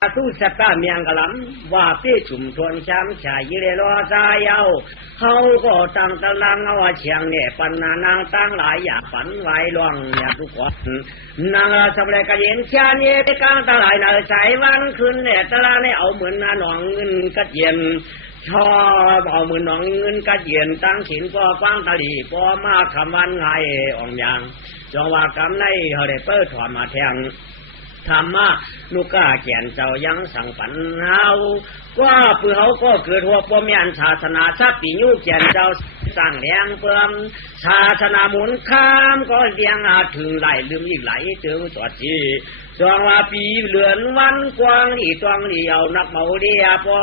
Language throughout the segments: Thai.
ตู้สตาเมียงกะลำว่าพี่ชุมทวนช้ำชายยิเลรอใจเอาเขาก็ตั้งตารางเอาเชียงเนี่ยปันนางตั้งหลายอยากฝันไว้ล่วงอยากทุกคนนางสำเร็จกระเย็นชาเย่ไปกลางตลาดนาใจวันคืนเนี่ยตลาดเนี่ยเอาเหมือนหนองเงินกระเย็นชอบเอามือหนองเงินกระเย็นตั้งขินก็ฟังตะลีพอมาคำวันไงอ่องยางจงว่ากำในเขาได้เปิดถอนมาแทงธรรมะลูกกาแก่นเจ้ายังสั่งฝันเฮาว่าเพื่อเขาก็เกิดหัวปมยันศาสนาชาติยุแก่นเจ้าสร้างแรงเพิ่มศาสนาหมุนข้ามก็เลี้ยงถึงไหลลืมอีกไหลถึงตัวที่จองว่าปีเลือนวันกว้างนี่ตวงนี่เอานักเมาเดียพอ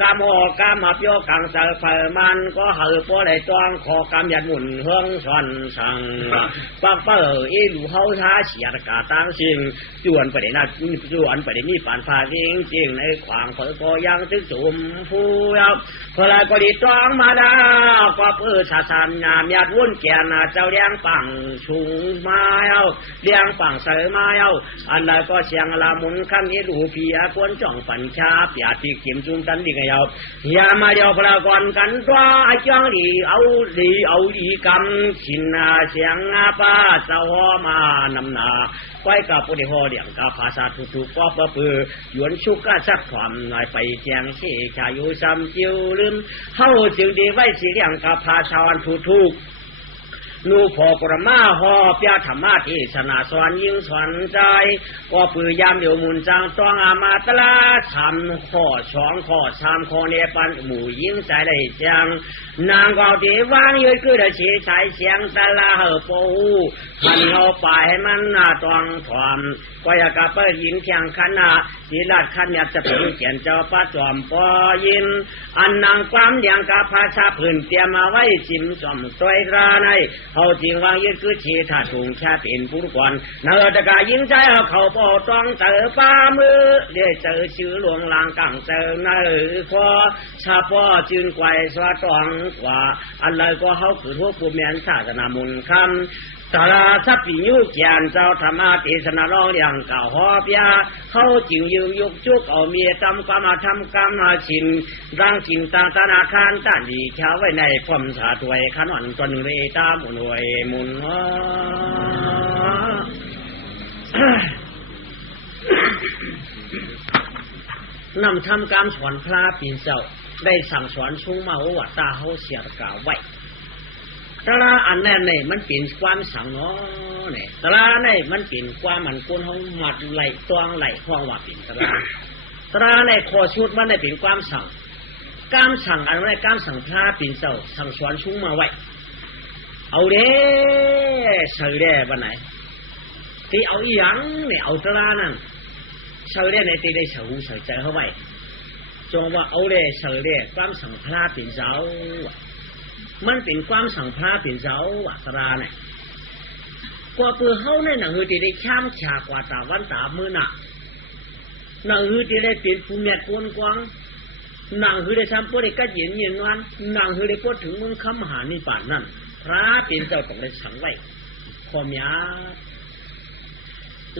กามหอกามมาเปียวกังเสเปิมันก็เหือพอได้ตวงขอกามยัดหมุนเฮืองสอนสั่งปักเปิดอีหลูเฮาท้าเสียกาตั้งสิ่งจวนประเด็นจวนประเด็นนี้ผ่านพาจริงในความเผยก็ยังถึงจุ่มผู้ยับพลายก็ดีตวงมาดาก็เปิดศาสนาญาติวุ่นแก่นาเจ้าเลี้ยงปังชุงมาเอาเลี้ยงปังเสมาเอาอันแล้วก็เสียงละมุนคำนี้ดูเพียกวนจ่องปัญชาเปียที่เข็มจุ่มตันดีกันยาวอย่ามาเดียวพลากรกันตัวจ้องดีเอาดีกำชินนาเสียงป้าเจ้ามานำนาไว้กับปุถุชนเลี้ยงกับภาษาทุกๆก็เปื่อหยวนชุกก็สักความหน่อยไปแจงเชี่ยชายุซ้ำจิ้วลืมเฮาจึงดีไว้สีเลี้ยงกับภาษาวันทุกนูพอปรมาหอเปียธรรมะที่สนาสวนยิ่งสวนใจก็ปือยามเดียวมุนจังต้องอามาตลาทำข้อ2ข้อ3ข้อเนี่ยปันหมู่ยิ่งใจได้จังนางก็ดีวางยืดคือได้ชี้ใช้เสียงตะลาเฮปูพันเอาไปให้มันหน้าตองถอมก็อยากกับเปิดยินแข่งขันนาศีลาดขันยัดจะเป็นเขียนเจ้าป้าจอมปอยินอันนางความอย่างกับภาษาพื้นเตรียมมาไว้จิมจอมตัวราในเขาจริงวางยืดคือชีถ้าถุงชาเป็นผู้ก่อนเนื้อตะกายิงใจเขาปอต้องเจอป้ามือเดี๋ยวเจอชื่อหลวงลางกังเจอเนื้อคอชาปอจืนไกวสวะตองกว่าอันเลยก็เขาคือทั่วภูมิศาสนามุนคำตลาสัพพิยุแก่นเจ้าธรรมะเทศนาร้องเรียงเก่าหอบยาเขาจิงยืมยุกจุกเอาเมียตำความมาทำกรรมมาชินร่างชินตาธนาคารต้านดีเช้าไว้ในความสาถวยขนอนตนเรตามุนเวมุนนำทำกรรมสอนพระปีนเจ้าได้สั่งสอนชุ่งมาว่าตาเขาเสียกล่าวไว้ตลาอันนั้นเนี่ยมันเป็นความสั่งเนาะเนี่ยตลาเนี่ยมันเป็นความมันคนเขาหมัดไหลตวงไหลคล้องว่าเป็นตลาเนี่ยขอชุดมันได้เป็นความสั่งการสั่งอันนั้นการสั่งพระปีนเจ้าสั่งสอนชุ่งมาไว้เอาเด้เสือเด้วันไหนที่เอาอีหยังเนี่ยเอาตลานั่นเสือเด้ในที่ได้เสือหูเสือใจเขาไว้จงว่าเอาเด้เสือเด้ความสั่งพระปีนเจ้ามันเป็นความสั่งพระเป็นเจ้าวัตราเนี่ยกว่าเปื่อเขาเนี่ยหนังหือที่ได้ข้ามฉากกว่าตาวันตามือหนักหนังหือที่ได้เป็นภูมิกวนกวางหนังหือได้ทำพวกได้กัดเย็นวันหนังหือได้พูดถึงเมืองคำมหานิพพานนั่นพระเป็นเจ้าต้องได้สั่งไว้ความยา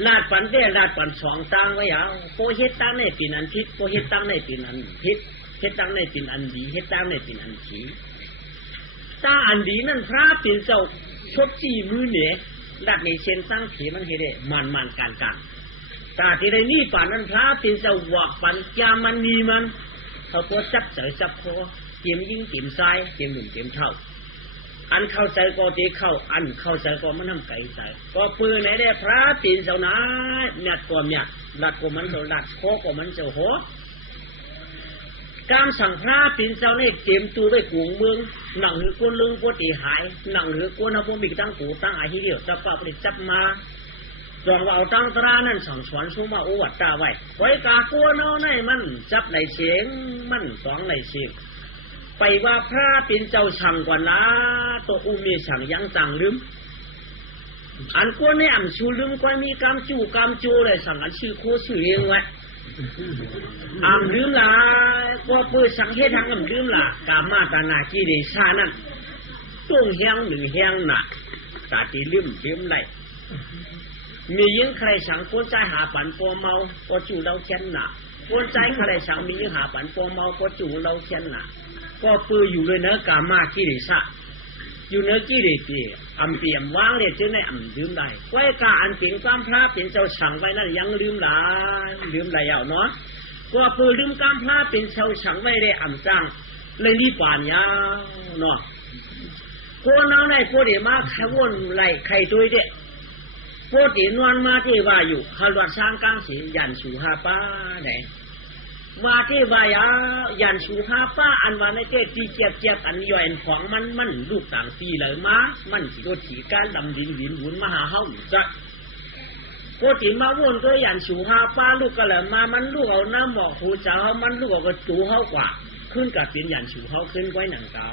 ลาดปันเด้ลาดปันสองตังไว้ยาวโพเฮ็ดตังในปีนันทิศโพเฮ็ดตังในปีนันทิศเฮ็ดตังในปีนันดีเฮ็ดตังในปีนันขีตาอันดีนั่นพระเป็นเจ้าชดจี้มือเนี่ยดักในเชนตั้งเขมันให้ได้มันการตาที่ได้นี่ป่านนั้นพระเป็นเจ้าวักปัญญามันนีมันเขาตัวจับเสยจับคอเกี่ยมยิงเกี่ยมทรายเกี่ยมหนุนเกี่ยมเท่าอันเข้าใจก็ตีเข้าอันเข้าใจก็มันทำไก่ใจก็ปืนไหนได้พระเป็นเจ้านะเนี่ยตัวเนี่ยดักก็มันเจ้าดักคอก็มันเจ้าหัวการสั่งพระปิ่นเจ้าเนี่ยเต็มตัวด้วยกวงเมืองหนังหือกวนเรื่องปกติหายหนังหือกวนเอาพวกมีตั้งกูตั้งอาฮิเดียวจับปะไปจับมาจองว่าเอาตั้งตรานั่นสั่งสอนชุ่มมาโอวัดตาไว้ไว้กากวนเอาในมันจับในเสียงมันสองในเสียงไปว่าพระปิ่นเจ้าสั่งกว่านะตัวอุมีสั่งยังจังลืมอันกวนในอ่ำชูลืมกว่ามีกำจูเลยสั่งอันชื่อโคชื่อเองไว้ลืมละก็เปิดสังเกตทางลืมละกามาตนาจีเดชานั่นต้องแห้งหรือแห้งหนักตาตีลืมไหลมียิ่งใครสั่งคนใจหาปันตัวเมาก็จูเดาแค้นหนัก คนใจเขาได้ช่างมีหาปันปอเมาก็จูเราเขียนน่ะก็ปืออยู่เลยเนื้อกามากิริสะอยู่เนื้อกิริตีอำเปี่ยมวางเลยจึงได้อำลืมได้ไว้กาอันเปลี่ยนความพระเป็นเจ้าสั่งไว้นั่นยังลืมหลายเอาเนาะก็ปือลืมความพระเป็นเจ้าสั่งไว้ได้อำจังเลยรีบป่านยาวเนาะคนเอาได้พวกเดี๋ยวมาแค่วนไหลใครด้วยเด็กพวกเดี๋ยวนอนมาที่ว่าอยู่ขลวดช้างกลางสียันสูหาป้าไหนมาที่ว่ายันสูหาป้าอันว่าในเจ้ตีเจียบอันย่อยของมันลูกต่างปีเลยมามันสีโกสีการดำดินหุ่นมาหาเฮาจะพวกที่มาวนก็ยันสูหาป้าลูกก็เลยมามันลูกเอาน้ำหมอกหูเจ้ามันลูกเอากระจูเฮากว่าขึ้นกับเป็นยันสูเฮาขึ้นไว้หนังเก่า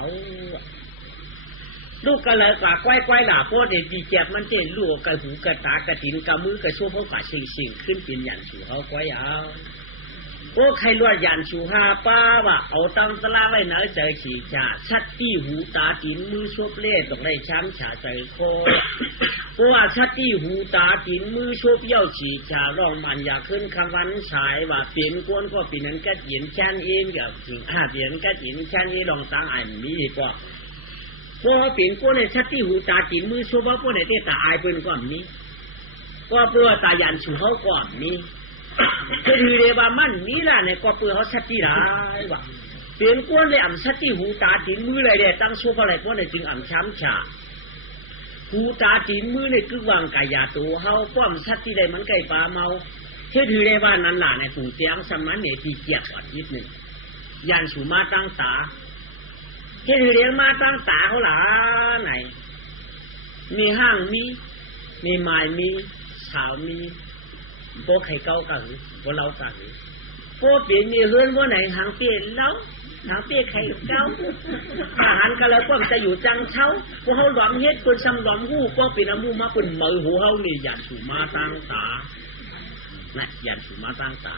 ลูกก็เลยกว่าไกวหล่าพวกเด็กดีเจ็บมันเจ็บลูกกระหูกระตากระตินกระมือกระชั่วเขากว่าสิ่งขึ้นเป็นยันสูเขาไกวเอาโอ้ใครรวดยันสูหาป้าว่าเอาตั้งตลาไว้เนื้อใจขี่จ่าชัดที่หูตาตินมือชบเล่ตกได้ช้ำฉาใจโคเพราะว่าชัดที่หูตาตินมือชบเย้าขี่จ่าร้องมันอยากขึ้นคำวันสายว่าเปลี่ยนกวนก็ปีนั้นก็เห็นแค่นเองอย่างจริงเปลี่ยนก็เห็นแค่นี้ลองตั้งอันนี้ดีกว่าพอเปลี่ยนก้นในชัดที่หูตาตินมือโซบ้าก้นในเตตาอายเป็นก้อนนี้ก็เปลือยตายันสูเขาก้อนนี้คือเรียกว่ามันนี้ล่ะในก็เปลือยเขาชัดที่ร้ายว่ะเปลี่ยนก้นในอ่ำชัดที่หูตาตินมืออะไรเด็ดตั้งโซบ้าอะไรก้นในจึงอ่ำช้ำฉาหูตาตินมือในคือวางกายาตัวเขาป้อมชัดที่ใดมันไก่ปลาเมาเที่ถือเรียกว่านั่นล่ะในฝูงเสียงสมันเนี่ยที่เกียดก่อนนิดหนึ่งยันสูมาตั้งตาที่เรียงมาตั้งตาเขาหล่ะไหนมีห้างมีไม้มีสาวมีโบไข่เก้ากันโบเล้ากันโบเปลี่ยนมีเฮือนโบไหนหางเปลี่ยนเล้าหางเปลี่ยนไข่เก้าอาหารกันแล้วก็จะอยู่จังเช้าพวกเขาหลอมเฮ็ดคนซ้ำหลอมหูก็เป็นน้ำหูมาเป็นมือหูเขานี่ยันสูมาตั้งตานะยันสูมาตั้งตา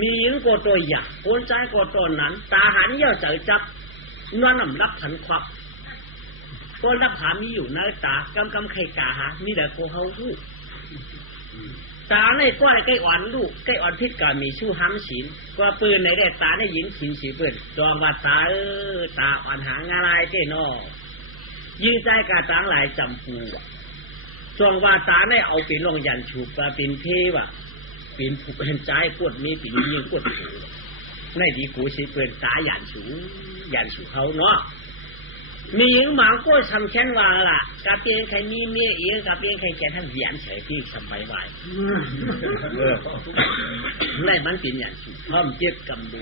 มีหญิงก็ตัวอยากคนใจก็ตัวนั้นตาหันเย่าเจอจับนอนนำรับขันควับก็รับหามีอยู่ในตากำไข่กาหามีแต่โคเฮาลูกตาในก้อนใกล้อ่อนลูกใกล้อ่อนพิษกามีชู้ห้ำศีลก็ปืนในได้ตาได้ยินขินสีปืนจองว่าตาตาอ่อนหางอะไรเต้นอยิงใจกาต่างหลายจำปูจองว่าตาได้เอาเป็นลงยันฉูบเป็นเทวะเป็นผู้เป็นใจกดมีปีนี้กดถูในดีกูสิเป็นตายันสูเขาเนาะมีหญิงหมาก็ทำแค่ว่าล่ะกับเพียงใครมีเมียเองกับเพียงใครแก่ท่านยันเฉยที่สบายในมันเป็นยันสูพร้อมเจ็บกำดู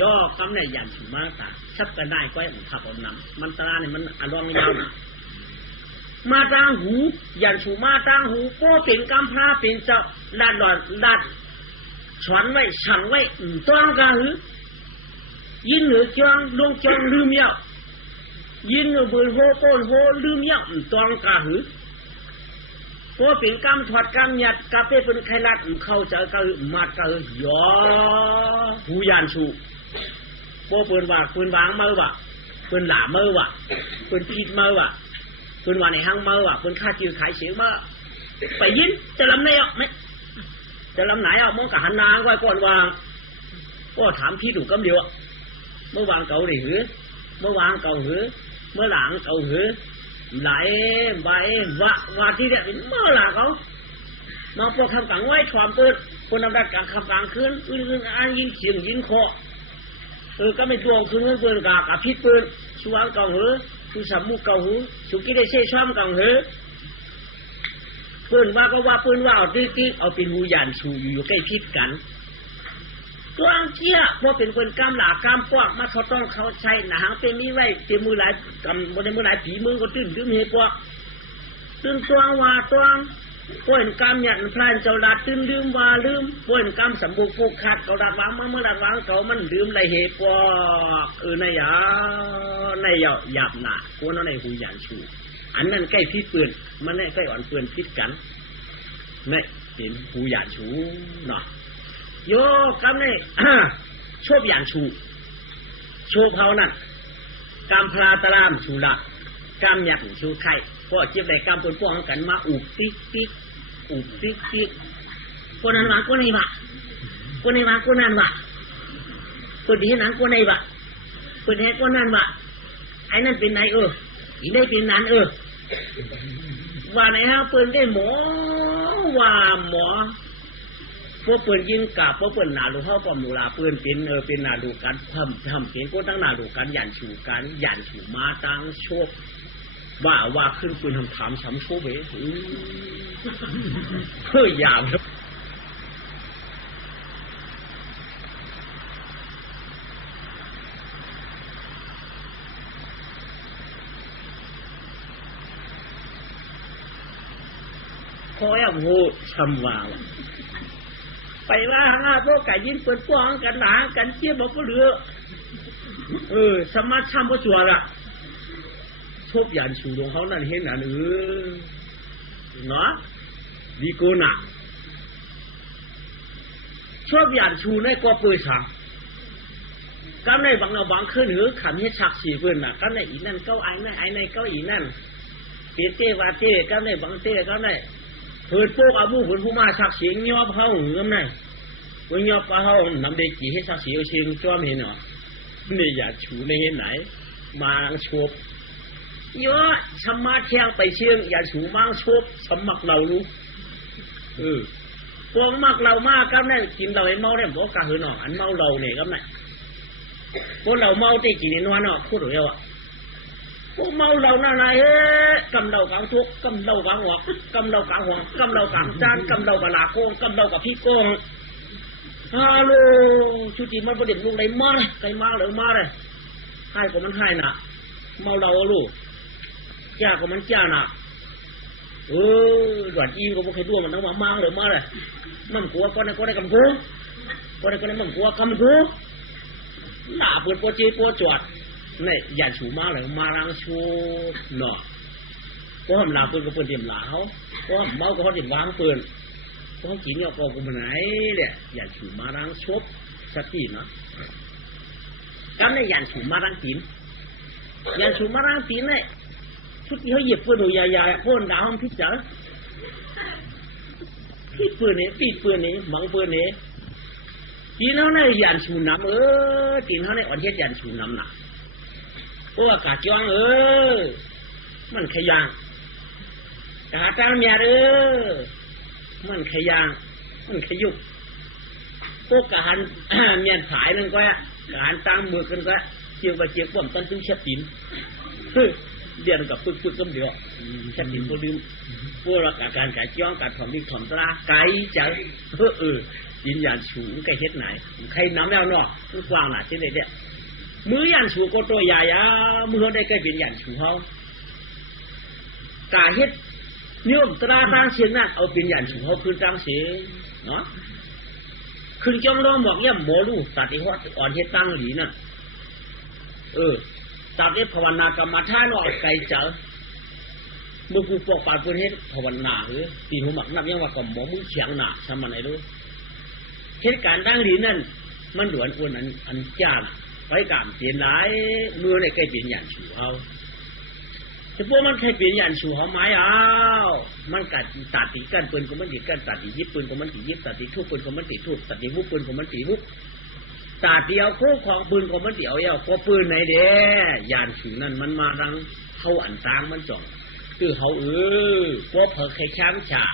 ย่อกำในยันสูมาตาชับกันได้ก็อย่างขับเอานำมันตราเนี่ยมันอารมณ์ยาวมาตั้งหูยันสูมาตั้งหูก็เป็นกำพร้าเป็นเจ้าลาดหลอดลาดช้อนไว้สั่งไว้ต้องกะหือยินหรือจ้องดวงจ้องลืมเยายินหรือเบื่อโหโกนโหลืมเยาต้องกะหือก็เป็นกำถอดกำหยัดกะเป้เป็นใครลัดเข้าเจอกะหือมากะหือย่อหูยันสูก็เปินว่าเปินวางมือว่าเปินหล่ามือว่าเปินผิดมือว่าเพิ่นว่าในห้างเมาอ่ะเพิ่นค่าจื้อขายเสียมาไปยินจะลำไหนอ่ะไม่จะลำไหนอ่ะมองกับหันนางไว้ก่อนวางก็ถามพี่ดูกำเดียวเมื่อวางเก่าดิหือเมื่อวางเก่าหือเมื่อหลังเก่าหือไหลใบว่าที่เนี่ยเมื่อหลังเขาน้องพวกคำกังไว้ถอมปืนคนนำดัดกังคำกังคืนอันยินเขียงยินคอก็ไม่ตัวคืนปืนกับพิษปืนช่วงเก่าหือผู้สามมุกเก่าหูสุกี้ได้เช่ช่อมกังเหอปืนว่าก็ว่าปืนว่าเอาติ๊กเอาเป็นหูยันชูอยู่ใกล้พิษกันตัวอังเกี้ยพวกเป็นคนกำหลากำปวกมาเขาต้องเขาใช้หนังเป็นมีไว้เต็มมือหลายกำบนมือหลายผีมือก็ตื้นเฮปวกตื้นตัวว่าตัวป่วยกำหยัดพลานเจ้าลาตื้นลืมว่าลืมป่วยกำสมบูรณ์ผูกขาดเขาดัดวางมาเมื่อดัดวางเขามันลืมไรเฮปวกในยาหยาบหนาคนนั้นในหูยันชูอันนั้นใกล้พิษปืนมันใกล้อ่อนปืนพิษกันเนี่ยเป็นหูยันชูเนาะโยกำเนี่ยชอบยันชูโชว์เขานั่นกำพลาตรามชูละกำหยัดชูไข่ก็เจ็บได้กำปืนพวกกันมาอุบติ๊ก คนนั้นว่าคนนี้ว่าคนนี้ว่าคนนั้นว่าคนที่นั้นคนไหนว่าคนแท้คนนั้นว่าไอ้นั่นเป็นไหนอีได้เป็นนั้นว่าไหนฮะเปิ้นได้หมอว่าหมอพวกเปิ้นยิงกาพวกเปิ้นหนาลูกเขาก็มูลาเปิ้นเป็นเป็นหนาดูกันทำเป็นก็ตั้งหนาดูกันยันฉูกันยันฉูมาตั้งโชคว่าขึ้นปืนทำถามช้ำโชคเบ้เฮ้ยยาวครับพออย่างโหชำวางไปว่าหาพวกไก่ยินเปิดป้องกันหนากันเจี๊ยบบอกก็เหลือสมาร์ทช่ำก็จัวละชบยันชูดวงเขานั่นเห็นน่ะเนาะดีกูน่ะชอบยันชูในก็ปืนฉางก็ในบางเราบางขึ้นหรือขันให้ฉักสีปืนน่ะก็ในอีนั่นเก้าไอ้นั่นไอ้ในเก้าอีนั่นเตี้ยเตี้ยวาเตี้ยก็ในบางเตี้ยก็ในเปิดโป๊กอาบูผลผู้มาชักเสียงยอบเขาหรือไงวันยอบเขานำเด็กกี่ให้ชักเสียงเชียงจ้อมเห็นหรอนี่อย่าชูในเห็นไหนมาชบเยอะสมาเที่ยงไปเชียงอย่าชูมังชบสมักเราลูกพวกมักเรามากก็แน่กินเราไอ้เมาได้บอกกะหือหนออันเมาเราเนี่ยก็แน่พวกเราเมาได้กี่นิดวันเนาะพูดหรือยังพวกเมาเราหน้าไหนกำเรากลางทุกกำเรากลางหัวกำเรากลางหัวกำเรากลางจานกำเรากับลาโกงกำเรากับพี่โกงฮัลโหลชุติมันประเด็นลุงไหนมาเลยไกลมาเลยมาเลยให้ก็มันให้น่ะเมาเราลูกจ้าก็มันจ้าน่ะหวานอิงก็บอกให้ด้วยมันต้องมาเลยมาเลยมันกลัวก็ได้กำกูก็ได้มันกลัวกำกูหน้าเปิดปัวจีปัวจวดนี่ยันฉูมาเลยมาล้างชูเนาะเพราะทำลาปืนก็ปืนเตรียมหลาเขาเพราะเมาก็เขาเตรียมวางปืนเพราะกินเนี่ยก็กูมันไหนเนี่ยยันฉูมาล้างชบสักทีเนาะกันในยันฉูมาล้างตีนยันฉูมาล้างตีนเนี่ยชุดที่เขาหยิบปืนดูใหญ่ๆพ่นดาวพิจารพี่ปืนนี้ปีปืนนี้มังปืนนี้ตีนเขาในยันฉูน้ำตีนเขาในอ่อนเทียยันฉูน้ำหนักโอ้กาจ้องมันขยังกาตั้งเมียมันขยังมันขยุกพวกกาหันเมียนสายนึงก็กาหันตั้งมือกันก็เจียวไปเจียวป้อมต้นตึ้งเช็ดตินเดียนกับปึ๊กก็เดียวเช็ดตินก็ลืมพวกเราการกาจ้องการถ่อมดิบถ่อมตราไก่จังยินยันสูงไก่เฮ็ดไหนใครน้ำแล้วเนาะกว้างหนาเช่นเดียมือยันฉูก็ตัวใหญ่มือได้ใกล้เป็นยันฉูเขากาเฮ็ดนิยมตราตั้งเสียงนั่นเอาเป็นยันฉูเขาคืนตั้งเสียงเนาะคืนจ้องร้องบอกย่ำโมลูตัดที่วัดอ่อนเฮ็ดตั้งหลีนั่นตัดที่ภาวนากรรมฐานว่าไกลเจอเมื่อกูปอกปาดเพื่อนเฮ็ดภาวนาตีหัวหมักนับยังว่ากับหมอมึงเฉียงหนาทำอะไรด้วยเหตุการณ์ตั้งหลีนั่นมันด่วนอ้วนอันจ้าไปกามเปลี่ยนหลายมือในใครเปลี่ยนยันฉูเขาแต่พวกมันใครเปลี่ยนยันฉูเขาไม้มันกัดตัดตีกันปืนก็มันตีกันตัดตียิบปืนก็มันตียิบตัดตีทุบปืนก็มันตีทุบตัดตีวุบปืนก็มันตีวุบตัดเดียวคู่ของปืนก็มันเดียวพอปืนไหนเด้ยันฉูนั่นมันมาดังเขาอันตางมันจ่องคือเขาพวกเผอใครช้ำฉา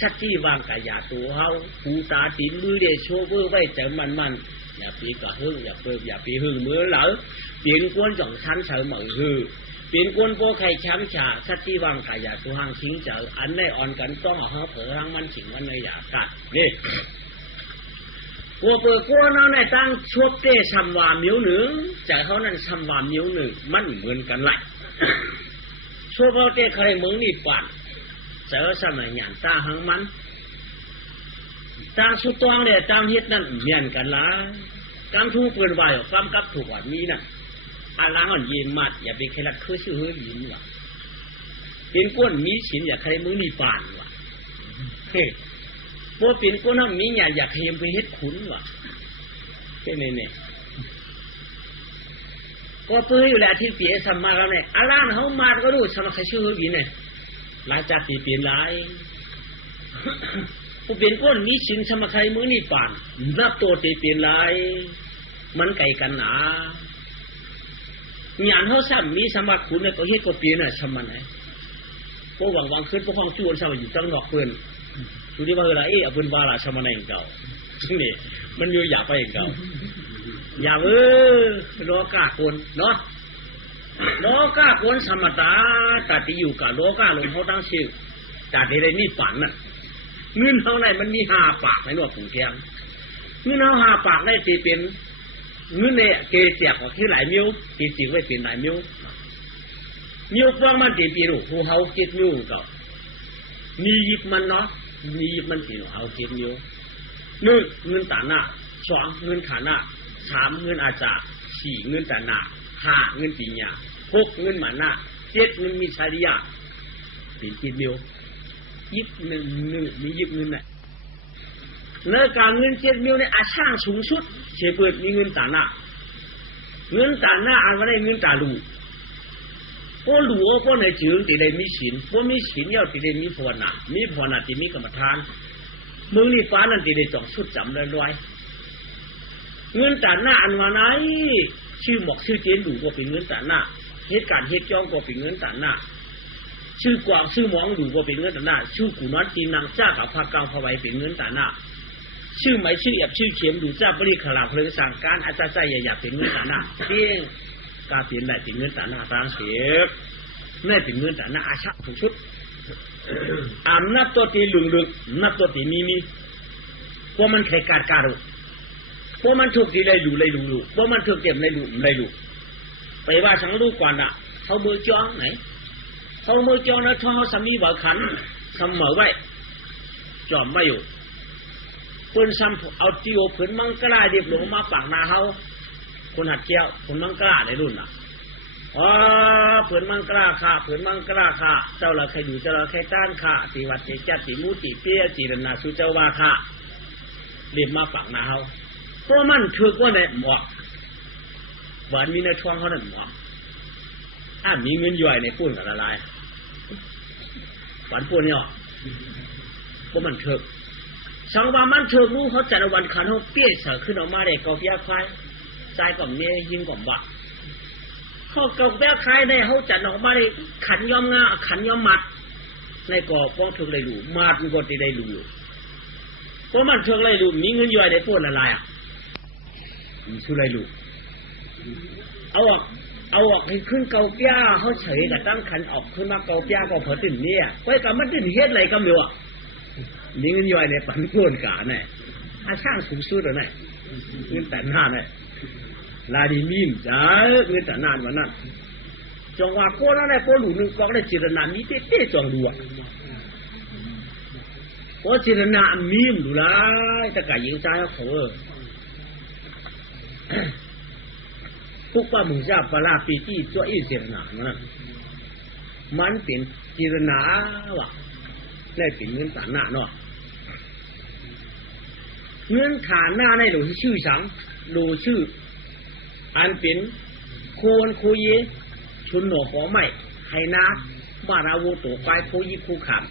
สักที่วางกายาตัวเขาหูตาตีมือเดชโชเวอร์ไว้แต่มันอย่าปีกระหึ่งอย่าปีหึ่งมือเหลอเปลี่ยนกวนจ่องชั้นเฉยเหมือนเปลี่ยนกวนพวกใครช้ำฉาสักที่วางกายาตัวห้างทิ้งเจออันได้อ่อนกันต้องเอาเขาเผลอทั้งมันฉิงวันในอยากกัดนี่กลัวเปิดกลัวนั่นในตั้งชวบเต้ชำวามิ้วหนึ่งใจเขานั่นชำวามิ้วหนึ่งมันเหมือนกันไรชวบเขาเต้ใครมึงนี่ปั่นเจอสมัยหยาดตาหังมันตามสุดตองเนี่ยตามเฮ็ดนั่นเมียนกันละกำทูปืนไหวความกับถูกว่ามีน่ะอาล้างอ่อนเย็นมัดอย่าไปใครรักคือชื่อเฮ้ยยิ้มว่ะเป็นก้นมีฉินอย่าใครมือนี่ป่านว่ะเฮ้พวกเป็นก้นน้ำมีอย่าใครไปเฮ็ดขุนว่ะแค่นี้เนี่ยก็ปืนอยู่แหละที่เปียสมาแล้วเนี่ยอาล้างเขามาก็รู้สมัครชื่อเฮ้ยยิ้มเนี่ยหลายจากปีเปลี่ยนหลายพ ผู้เป็นก้นมีชินสมชัยมือนี่ป่านนับตัวตีเปลี่ยนไรมันไก่กันหนาหยานเขาซ้ำมีสมัครคุณเนี่ยก็เฮ็ดก็เปลี่ยนน่ะชำมันไหนพวกหวังขึ้นพวกห้องจูนซ้ำอยู่ตั้งนอกเพื่อนดูที่ว่าอะไรเอาเป็นวาระชำมันไหนเก่านี่มันอยู่อยากไปเก่าอย่าโลกาคนเนาะโลกาคนสมตาแต่ที่อยู่กับโลกาลงเขาตั้งชื่อแต่ที่ได้มีฝันน่ะเงินเท่าไหร่มันมี5 ปากในหนวดผงเทียงเงินเอา5 ปากได้ตีเป็นเงินเนี่ยเกเสียกว่าที่หลายมิ้วตีจิ๋วไว้เป็นหลายมิ้วฟังมันตีปีรูผู้เขาเก็บมิ้วก็มียิบมันเนาะมียิบมันตีเอาเก็บมิ้ว1เงินตาหน้า2เงินขาหน้า3เงินอาจารย์4เงินตาหน้า5เงินปีญา6เงินหมาหน้า7เงินมีชาริยาเป็นเก็บมิ้วยิบหนึ่งมียิบเงินน่ะเนื้อการเงิน7 มิ้วเนี่ยอาช่างสูงสุดเฉยเปิดมีเงินตาหน้าอันว่าได้เงินตาลูพวกหลวงพวกในจืดติได้มีศีลพวกมีศีลเยาติได้มีภาวนาติมีกรรมฐานมึงนี่ฟ้านั่นติได้จ่องสุดจำลอยเงินตาหน้าอันว่าไหนชื่อหมอกชื่อเจนดูก็เป็นเงินตาหน้าเหตุการณ์เหตุจ้องก็เป็นเงินตาหน้าชื่อกวางชื่อหมองดูก็เป็นเงินตาหน้าชื่อกูนอนจีนางจ้ากับพากลางพาไว้เป็นเงินตาหน้าชื่อไหมชื่อแอบชื่อเข็มดูจ้าบริขลาเพลิงสั่งการอาจารย์ใจอยากเป็นเงินตาหน้าเพียงกาเปลี่ยนได้เป็นเงินตาหน้าตางเสียไม่เป็นเงินตาหน้าอาชะถูกชุดนับตัวตีหลุงนับตัวตีมีเพราะมันแค่การเพราะมันถูกตีเลยดูเพราะมันถูกเก็บเลยดูไปว่าสังลูกก่อนอ่ะเขามือจ้องไหนเขามือจ้องนะท้อสามีบ่ขันทำเหมือไว้จอมไม่อยู่เพิ่นซ้ำเอาติโอเพิ่นมังกราเดียบหลงมาปากนาเฮาคนหัดเกี้ยวคนมังกราในรุ่นน่ะเพิ่นมังกราค่ะเจ้าละใครดูเจ้าละใครต้านค่ะติวัดติจัดติมูติเปียติรณาสุเจ้าวาค่ะเดียบมาปากนาเฮาเพราะมันถือว่าในหมวกหวานมีในช่วงเขานั่นหมวกมีเงินย่อยในปุ่นกับละลายหวานปุ่นเนี่ยเพราะมันถือสังวามันเถิดรู้เขาจัดวันขันเขาเปี้ยเสือขึ้นออกมาได้เขาเบี้ยคลายใจก่อมเนี้ยยิงก่อมบะเขาเกาเบี้ยคลายได้เขาจัดออกมาได้ขันย่อมงาขันย่อมมัดในก่อป้องถึงเลยดูมาดมันก็ได้ดูเพราะมันถึงเลยดูมีเงินย่อยได้พูดอะไรมีชื่อเลยดูเอาออกให้ขึ้นเกาเบี้ยเขาเฉยแต่ตั้งขันออกขึ้นมาเกาเบี้ยก็เผาตื่นเนี่ยไว้กับมันตื่นเฮ็ดอะไรก็ไม่รู้นี่เงินย่อยในปันโกนกาเนี่ยช่างสูงสุดเลยเนี่ยเงินแต่หน้าเนี่ยลาดีมีมจ้าเงินแต่หน้าวันนั้นจงว่าโก้แล้วเนี่ยโก้หลุดนึงก็ได้จิตนามีเต้จงดูอ่ะโก้จิตนามีมดูละแต่กายยิงใจเขาพวกป้ามึงจะปลาปีที่ตัวอีจิตนามันเป็นจิตนาว่ะได้เป็นเงินฐานหน้าเนาะเงินฐานหน้าในหลวงชื่อสังหลวงชื่ออันเป็นโคนคุยชุนหนอขอไม่ให้นามาราวูตัวไปโคยิคูขาม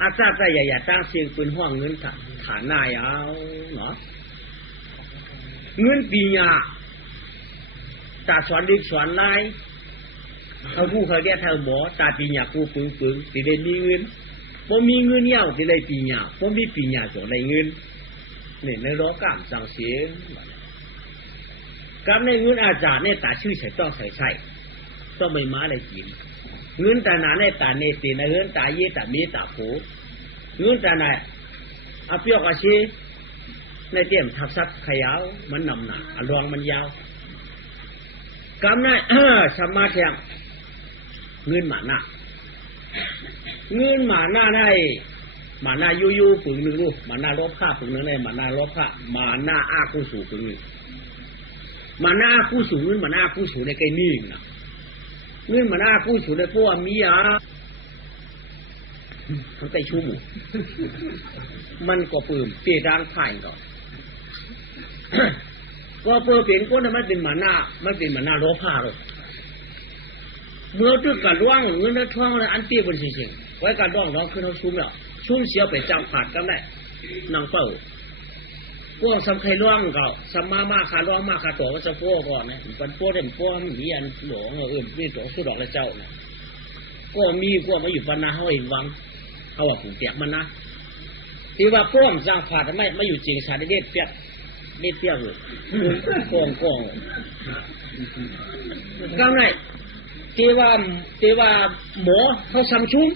อาจารย์ใจใหญ่ๆตั้งเสียงปืนห้องเงินฐานหน้ายาวเนาะเงินปีญาตาสอนดิกสอนนายเขาผู้เขาเรียกเธอหมอตาปีญาผู้ปึงติได้มีเงินพอมีเงินเย้าที่ได้ปีญาพอมีปีญาจะได้เงินเนี่ยในร้องกามสั่งเสียงกับในเงินอาจารย์เนี่ยตาชื่อใส่ต้องใส่ต้องไม่มาได้จริงเงินตาหนาในตาเนติในเงินตาเยตามีตาโผเงินตาไหนอาเปียกอาชีในเตี้ยมทับซักขยาวมันนำหนาอรวงมันยาวกำในสมาธิเงินหมาหน้าเงินหมาหน้าได้หมาหน้ายูปึงหนึ่งลูกหมาหน้าลบผ้าปึงหนึ่งได้หมาหน้าลบผ้าหมาหน้าอาคู่สู่ปึงหนึ่งหมาหน้าคู่สู่เงินหมาหน้าคู่สู่ในไกนิ่งนะเงินหมาหน้าคู่สู่ในพวกมีทั้งไตชุ่มมันก็ปืมเตี้ยดังไผ่ก่อนก็เปิดเป็นก้นมันเป็นหมาหน้าลบผ้าหรอกเมื่อตึกกันร่วงเงินท้องเลยอันเตี้ยบนสิ่งไว้การร้องขึ้นเขาชุ่มแล้วชุ่มเสียวไปจังผาดกันได้ นั่งเฝ้าพวกสำใครร่องก็สัมมาขาร่องมาขาตัวก็จะพวกก่อนนะมันพวกเด่นพวกมีอันหลวงมีตัวสุดดอกและเจ้านะก็มีพวกมาอยู่ปนาเขาเองวังเขาว่าผูกเปียกมันนะที่ว่าพวกสร้างผาดไม่อยู่จริงสารเด็ดเปียกเด็ดเปียกเลยกองก็ไงที่ว่าหมอเขาซ้ำชุ่ม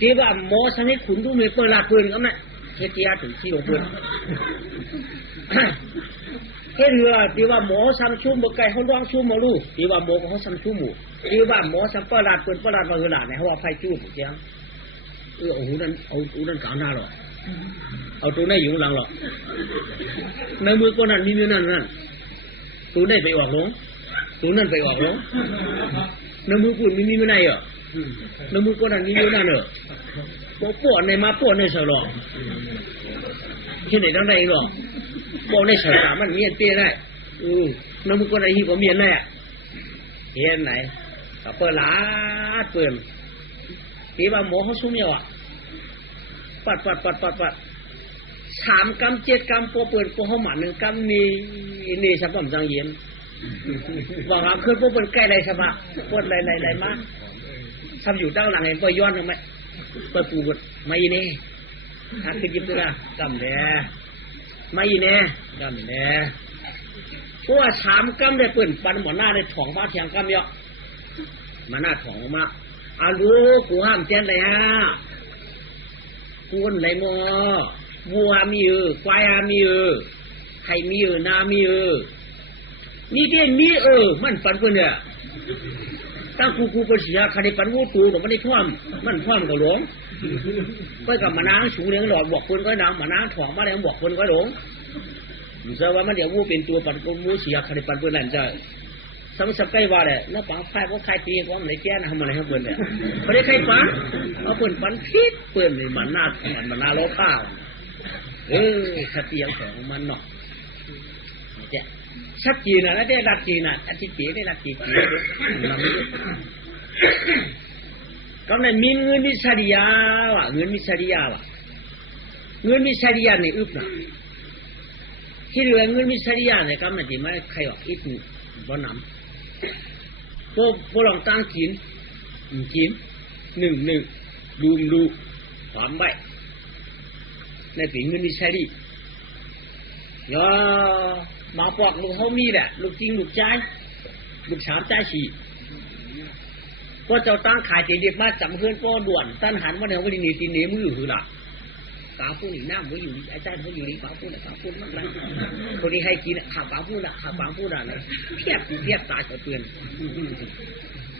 ที่ว่าหมอชนิดขุนดูมีเปิดลาปืนก็ไงเฮติยาถึงที่ลงปืนเฮเรือที่ว่าหมอซ้ำชุ่มบ่ไก่เขาร้องชุ่มมาลูกที่ว่าหมอเขาซ้ำชุ่มหมู่ที่ว่าหมอซ้ำเปิดลาปืนเปิดลามาคือหลานเนี่ยเขาว่าไฟจู้ผมเจ้าโอ้โหนั่นเอาตัวนั้นกลางหน้าหรอเอาตัวนั้นอยู่หลังหรอในมือก็นั่นมีมือนั่นตัวได้ไปออกลงตัวนั้นไปออกลงในมือคุณมีมือไหนอ่ะในมือก็นั่นมีมือนั่นเหรอปวดในมาปวดในสลอที่ไหนตั้งใดหรอปวดในสลอมันมีเตี้ยได้ในมือก็นั่นที่ผมมีแน่เห็นไหนเปิดหลาเปิดที่ว่าหมอเขาซุ้มเนี่ยว่ะปัด3 กำ 7 กำปัวเปิดปัวเขาหมัน1 กำนี่สับผมจังเย็นว่าหาขึ้นปัวเปิดใกล้ไรสบะปวดไรมากทำอยู่ตั้งหลังเห็นปัวย้อนทำไมปัวปูดไม่เน่ถ้าขึ้นยิบตัวละกำแน่ไม่เน่กำแน่เพราะว่า3 กำได้เปิดปันหมดหน้าได้ถ่องมาเทียงกำเยอะมาหน้าถ่องมาอาลูกกูห้ามเจนเลยฮะกูนไรมัววัวมีควายมีไข่มีนามีนี่เด่นมีมันปันเพื่อนเนี่ยตั้งกูก็เสียคดีปันวูตูหนูไม่ได้ท่วมมันท่วมกับหลวงไปกับมานางสูงเลี้ยงหลอดบอกคนก็นางมานางถ่องมาแล้วบอกคนก็หลวงมันจะว่ามันเดี๋ยววูเป็นตัวปันกูวูเสียคดีปันเพื่อนนั่นจะสมัยสักใกล้ว่าเลยน้าปังไฟพวกใครตีว่ามันไหนแก่นะทำอะไรให้เปิ่นเนี่ยไม่ได้ใครปังเอาเปิ่นปันพิษเปิ่นเลยมันหน้าล้อข้าวชัดเจนของมันเนาะเนี่ยชัดเจนนะได้รัดเจนนะชัดเจนได้รัดเจนก็ในมีเงินมิสริยาว่ะเงินมิสริยาว่ะเงินมิสริยาเนี่ยอึบนะที่เหลือเงินมิสริยาเนี่ยก็มันจะไม่ใครว่าอิดบ่หนำพวกลองตั้งกินหนึ่งดูความใบในปีเงินนี่ใช่ดิย่อมาปอกลูกเขามีแหละลูกจริงลูกใจลูก3 ใจ 4ก็เจ้าตั้งขายเด็ดมาจำเพื่อนก็ด่วนตั้นหันมาเนี่ยวันนี้ตีเนื้อมือคือหลักปลาปูนี่น้ำมืออยู่ไอ้ใจมืออยู่นี่ปลาปูน่ะมากเลยคนนี้ให้กินขาปลาปูน่ะเทียบตาเตือน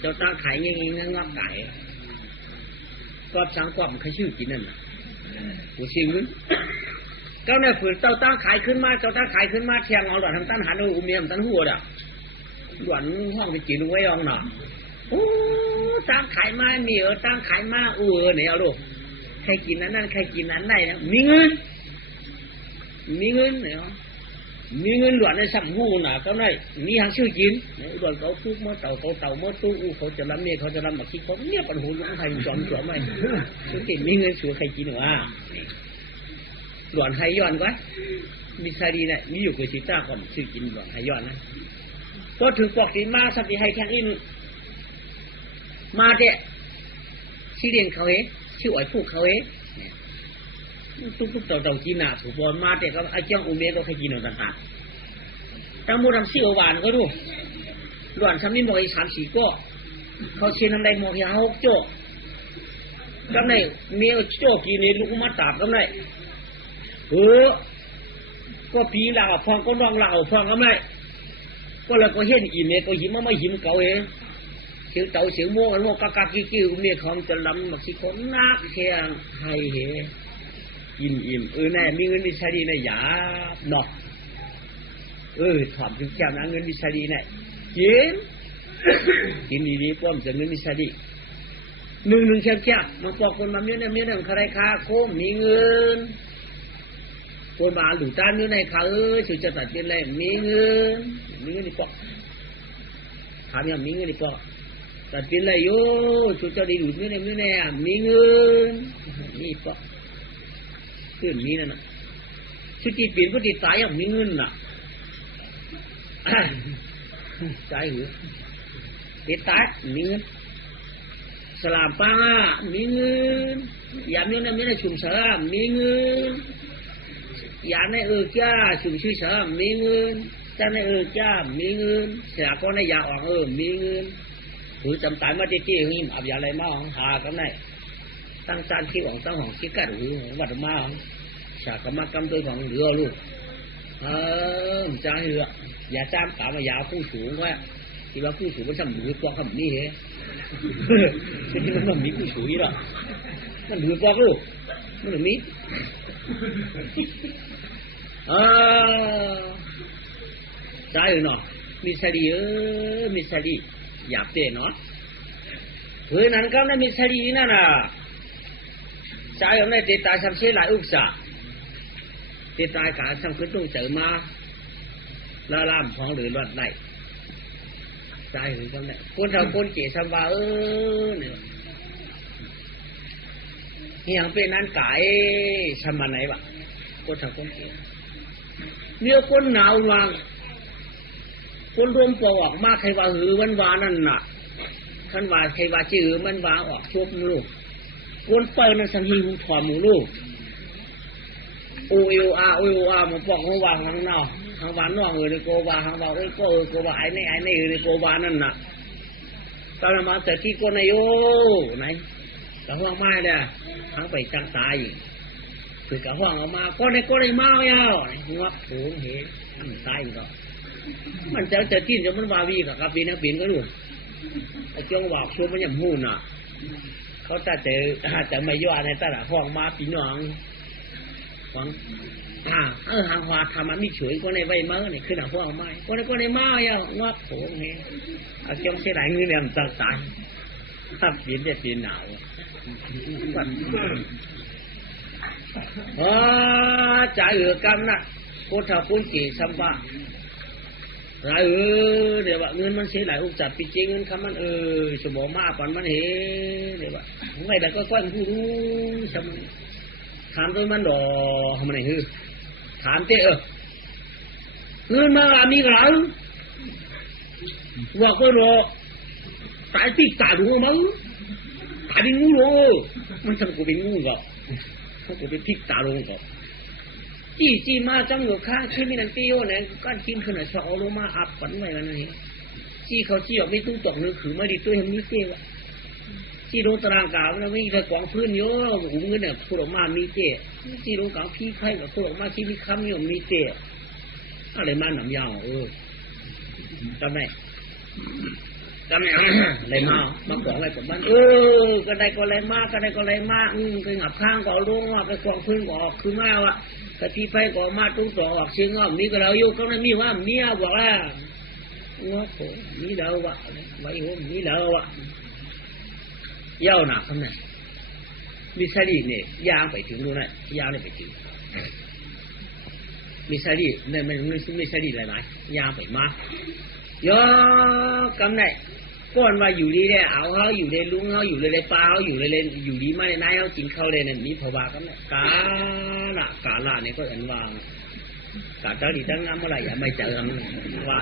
เจ้าตั้งขายงี้งับไก่ก็สังความเขาชื่อกินนั่นน่ะกูซิงนึงก็เนี่ยฝืนเจ้าตั้งขายขึ้นมาเทียงเอาหลอดทางตั้นหันเอาเมียมตั้นหัวด่ะหลวนห้องไปกินไว้ยองหน่ะโอ้ตั้งขายมามีตั้งขายมาเนี่ยเอาดูใครกินนั้นใครกินนั้นได้นะมีเงินเนี่ยมีเงินหลวนในสัมหูน่ะก็ได้มีทางชื่อกินหลวนเขาทุกมอเต่ามอตู้เขาจะรับเนี่ยเขาจะรับมาคิดเขาเนี่ยปัญหาลุงไทยจอมสวมไหมคือกินมีเงินสัวใครกินหรอหลวนไฮย้อนก็มีใครดีเนี่ยมีอยู่กับชิต้าก่อนชื่อกินหลวนไฮย้อนนะก็ถึงปอกตีมาสักทีให้แข่งอินมาเด็ชื่อเรียนเขาชื่อไอ้พวกเขาทุกเต่าจีน่ะสุบอนมาเด็ก็ไอ้เจ้าอุเมก็ใครกินเอาต่างๆตั้งมูทำซี่หวานก็ดูหลวนทำนี่บอกอี3-4ก็เขาเชียนทำได้หมอกยา6 โจ้ก็ได้เมียโจ้กินในลูกมาตาบก็ได้ก็ปีหลังฟังก็น้องหลังฟังก็ได้ก็เลยก็เห็นอีเมก็หิมไม่หิมเก่าเสียงเต่าเสียงโม่กันโม่กากกิ้วเมียของจะลำมักสิคนนักแข่งให้อิ่มแน่มีเงินมีชาดีในหยาหนอกถอดถึงแก้วนะเงินมีชาดีแน่กินดีๆป้อมจะเงินมีชาดีหนึ่งแค่มาปอกคนมาเมียเนี่ยใครค้าโค้งมีเงินคนมาหลุดตาเนื้อในขาสุดจะตัดเป็นแรงมีเงินดีปอกถามยังมีเงินดีปอกตัดเป็นไรโย่สุดจะดีหลุดเนื้อมีเงินนี่ปอก ขึ้นนี้นั่นน่ะชุดที่เปลี่ยนก็ติดตายอย่างมีเงินน่ะใจหือติดตายมีเงินสลามป้ามีเงินอย่างนี้นะไม่ได้ชุมสลามมีเงินอย่างในจ้าชุมชื่อสลามมีเงินจ้าในจ้ามีเงินเสียก็ในยาออกมีเงินถือจำตายมาจี้ๆนี่อับยาอะไรมาของหากันได้ตั้งจานที่ของตั้งของที่กัดหือของวัดมาของฉากมากำตัวของเรือลูกจ้าเรืออย่าจ้ามามายาวผู้สูงว่าที่ว่าผู้สูงมันทำหือกว่าคำนี้เหรอที่มันมีผู้สูงอีหรอมันหือกว่าลูกมันมีจ้าเออเนาะมีสดีมีสดีอยากเต้นเนาะเฮ้ยนั่นก็ไม่มีสดีนั่นน่ะจ้าอย่างนี้ติดตายทำเสียหลายอุกษาติดตายการทำขึ้นต้องเจอมาละล่ามของหรือรอดได้ใจหรือจังได๋คนเราคนเกศสำว่าเนี่ยนี่ยังเป็นนั้นกายสำมาไหนวะคนเราคนเกศเนี่ยคนหนาววางคนรวมปอกมากใครว่าหือวันวานั่นน่ะท่านว่าใครว่าจื้อมันวาออกชบลูกคนเปิดนั่นสังหิวถอดหมูลูกโอเอลอามาปอกหัววางข้างนอกทางบ้านน้องในโกบาทางบ้านก็โกบาไอ้นี่ในโกบานั่นน่ะตอนมาแต่ที่คนนายโยไหนกะห้องไม้เนี่ยทั้งไปจังตายคือกะห้องออกมาก็ได้เมาเยางับโผงเหตุมันตายก็มันจะกินจนมันวาวีกับปีนักบินก็รู้ไอ้จ้องบอกชัวมันยังหูน่ะเขาจะไม่ย่อในตลาดห้องมาปีน้องฟังหางว่าทำมันไม่เฉยก็ในใบเมื่อนี่ขึ้นหน้าห้องไม้ก็ในไม้เยางับโผงเหตุเอาจ้องเสียหลายเงินเนี่ยมันตายถ้าปีนจะปีนหนาวจ่ายกรรมนะโคตรพุ่นกี่สัมปะไรเดี๋ยวว่าเงินมันเสียหลายอุกจัดปีจริงเงินคำมันสมองมากกว่ามันเห็นเดี๋ยวว่าไม่แต่ก็ก้อนผู้รู้สมถามตัวมันดอทำไมฮือถามเจ้เงินมามีกระไรว่าก็รอตายตีตาดูมั้งตายเป็นงูโลมันทำกูเป็นงูก็เขากูเป็นพิกตาลงก็จี้มาจังอยู่ข้างที่มีนันตีโอเนี่ยก้อนจิ้มขนาดสอลงมาอับฝันไว้กันนี่จี้เขาจี้ออกไม่ตู้ตกนึกขือไม่ดีตัวเห็นมีเจ้าจี้ลงตารางกาวแล้วไม่มีแต่กองพื้นเยอะหูเงินเนี่ยพูดออกมามีเจ้จี้ลงกาวพี่ไข่กับพูดออกมาที่มีคำอยู่มีเจ้อะไรมาหนำยาวจำได้อะไรมาขวางอะไรกับมันก็ได้ก็อะไรมากไปงับข้างก็ลุงว่าไปกองพื้นก็ออกคือมาวะกะทิไฟก็มาตุ้งต่อออกเชียงอ้อมนี่ก็เราอยู่ก็ไม่มีว่าเมียบอกว่าง้อโผนี่เดาวะไว้หัวนี่เดาวะเย้าหนักทำไงมีสลีเนี่ยยางไปถึงดูหน่อยยางเลยไปถึงมีสลีเนี่ยมันไม่สลีอะไรไหมยางไปมาย่อกำไหนก้อนว่าอยู่ดีได้เอาเขาอยู่ในลุงเขาอยู่ในปลาเขาอยู่ในอยู่ดีไม่นายเขากินข้าวเลยนั่นมีภาวะกันกาละเนี่ยก็อันวางกาเจ้าดีตั้งน้ำเมื่อไรอย่าไม่เจอว่า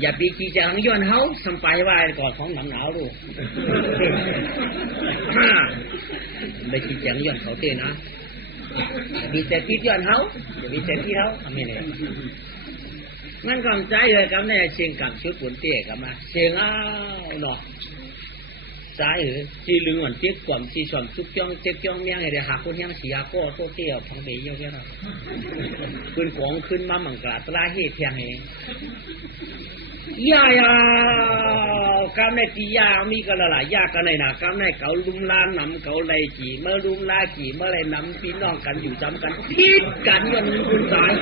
อย่าปีกีจะหังย้อนเขาสัมไปว่าก่อนของหนาวดูไม่กีจะหังย้อนเขาเต้นะมีแต่ปีย้อนเขาอย่ามีแต่ปีเขาทำไม่ได้มันกำใจเลยครับเนี่ยเชียงกับชุดปุ่นเตี้ยกับมาเชียงเนาะสายที่ลึงหวนเตี้ยกว่าที่ส่วนทุกจ้องเตี้ยจ้องเมียงไอ้เดี๋ยวหาคนยังเสียก็โตเตี้ยพังเบี้ยเยอะแยะขึ้นของขึ้นมามังกรตราเหตุเพียงเองยากำในตียามีกันละหลายยากันในหนากำในเขาลุมลานนำเขาไรกี่เมื่อลุมลากี่เมื่อไรนำพี่น้องกันอยู่จำกันพิษกันยันคุณสาย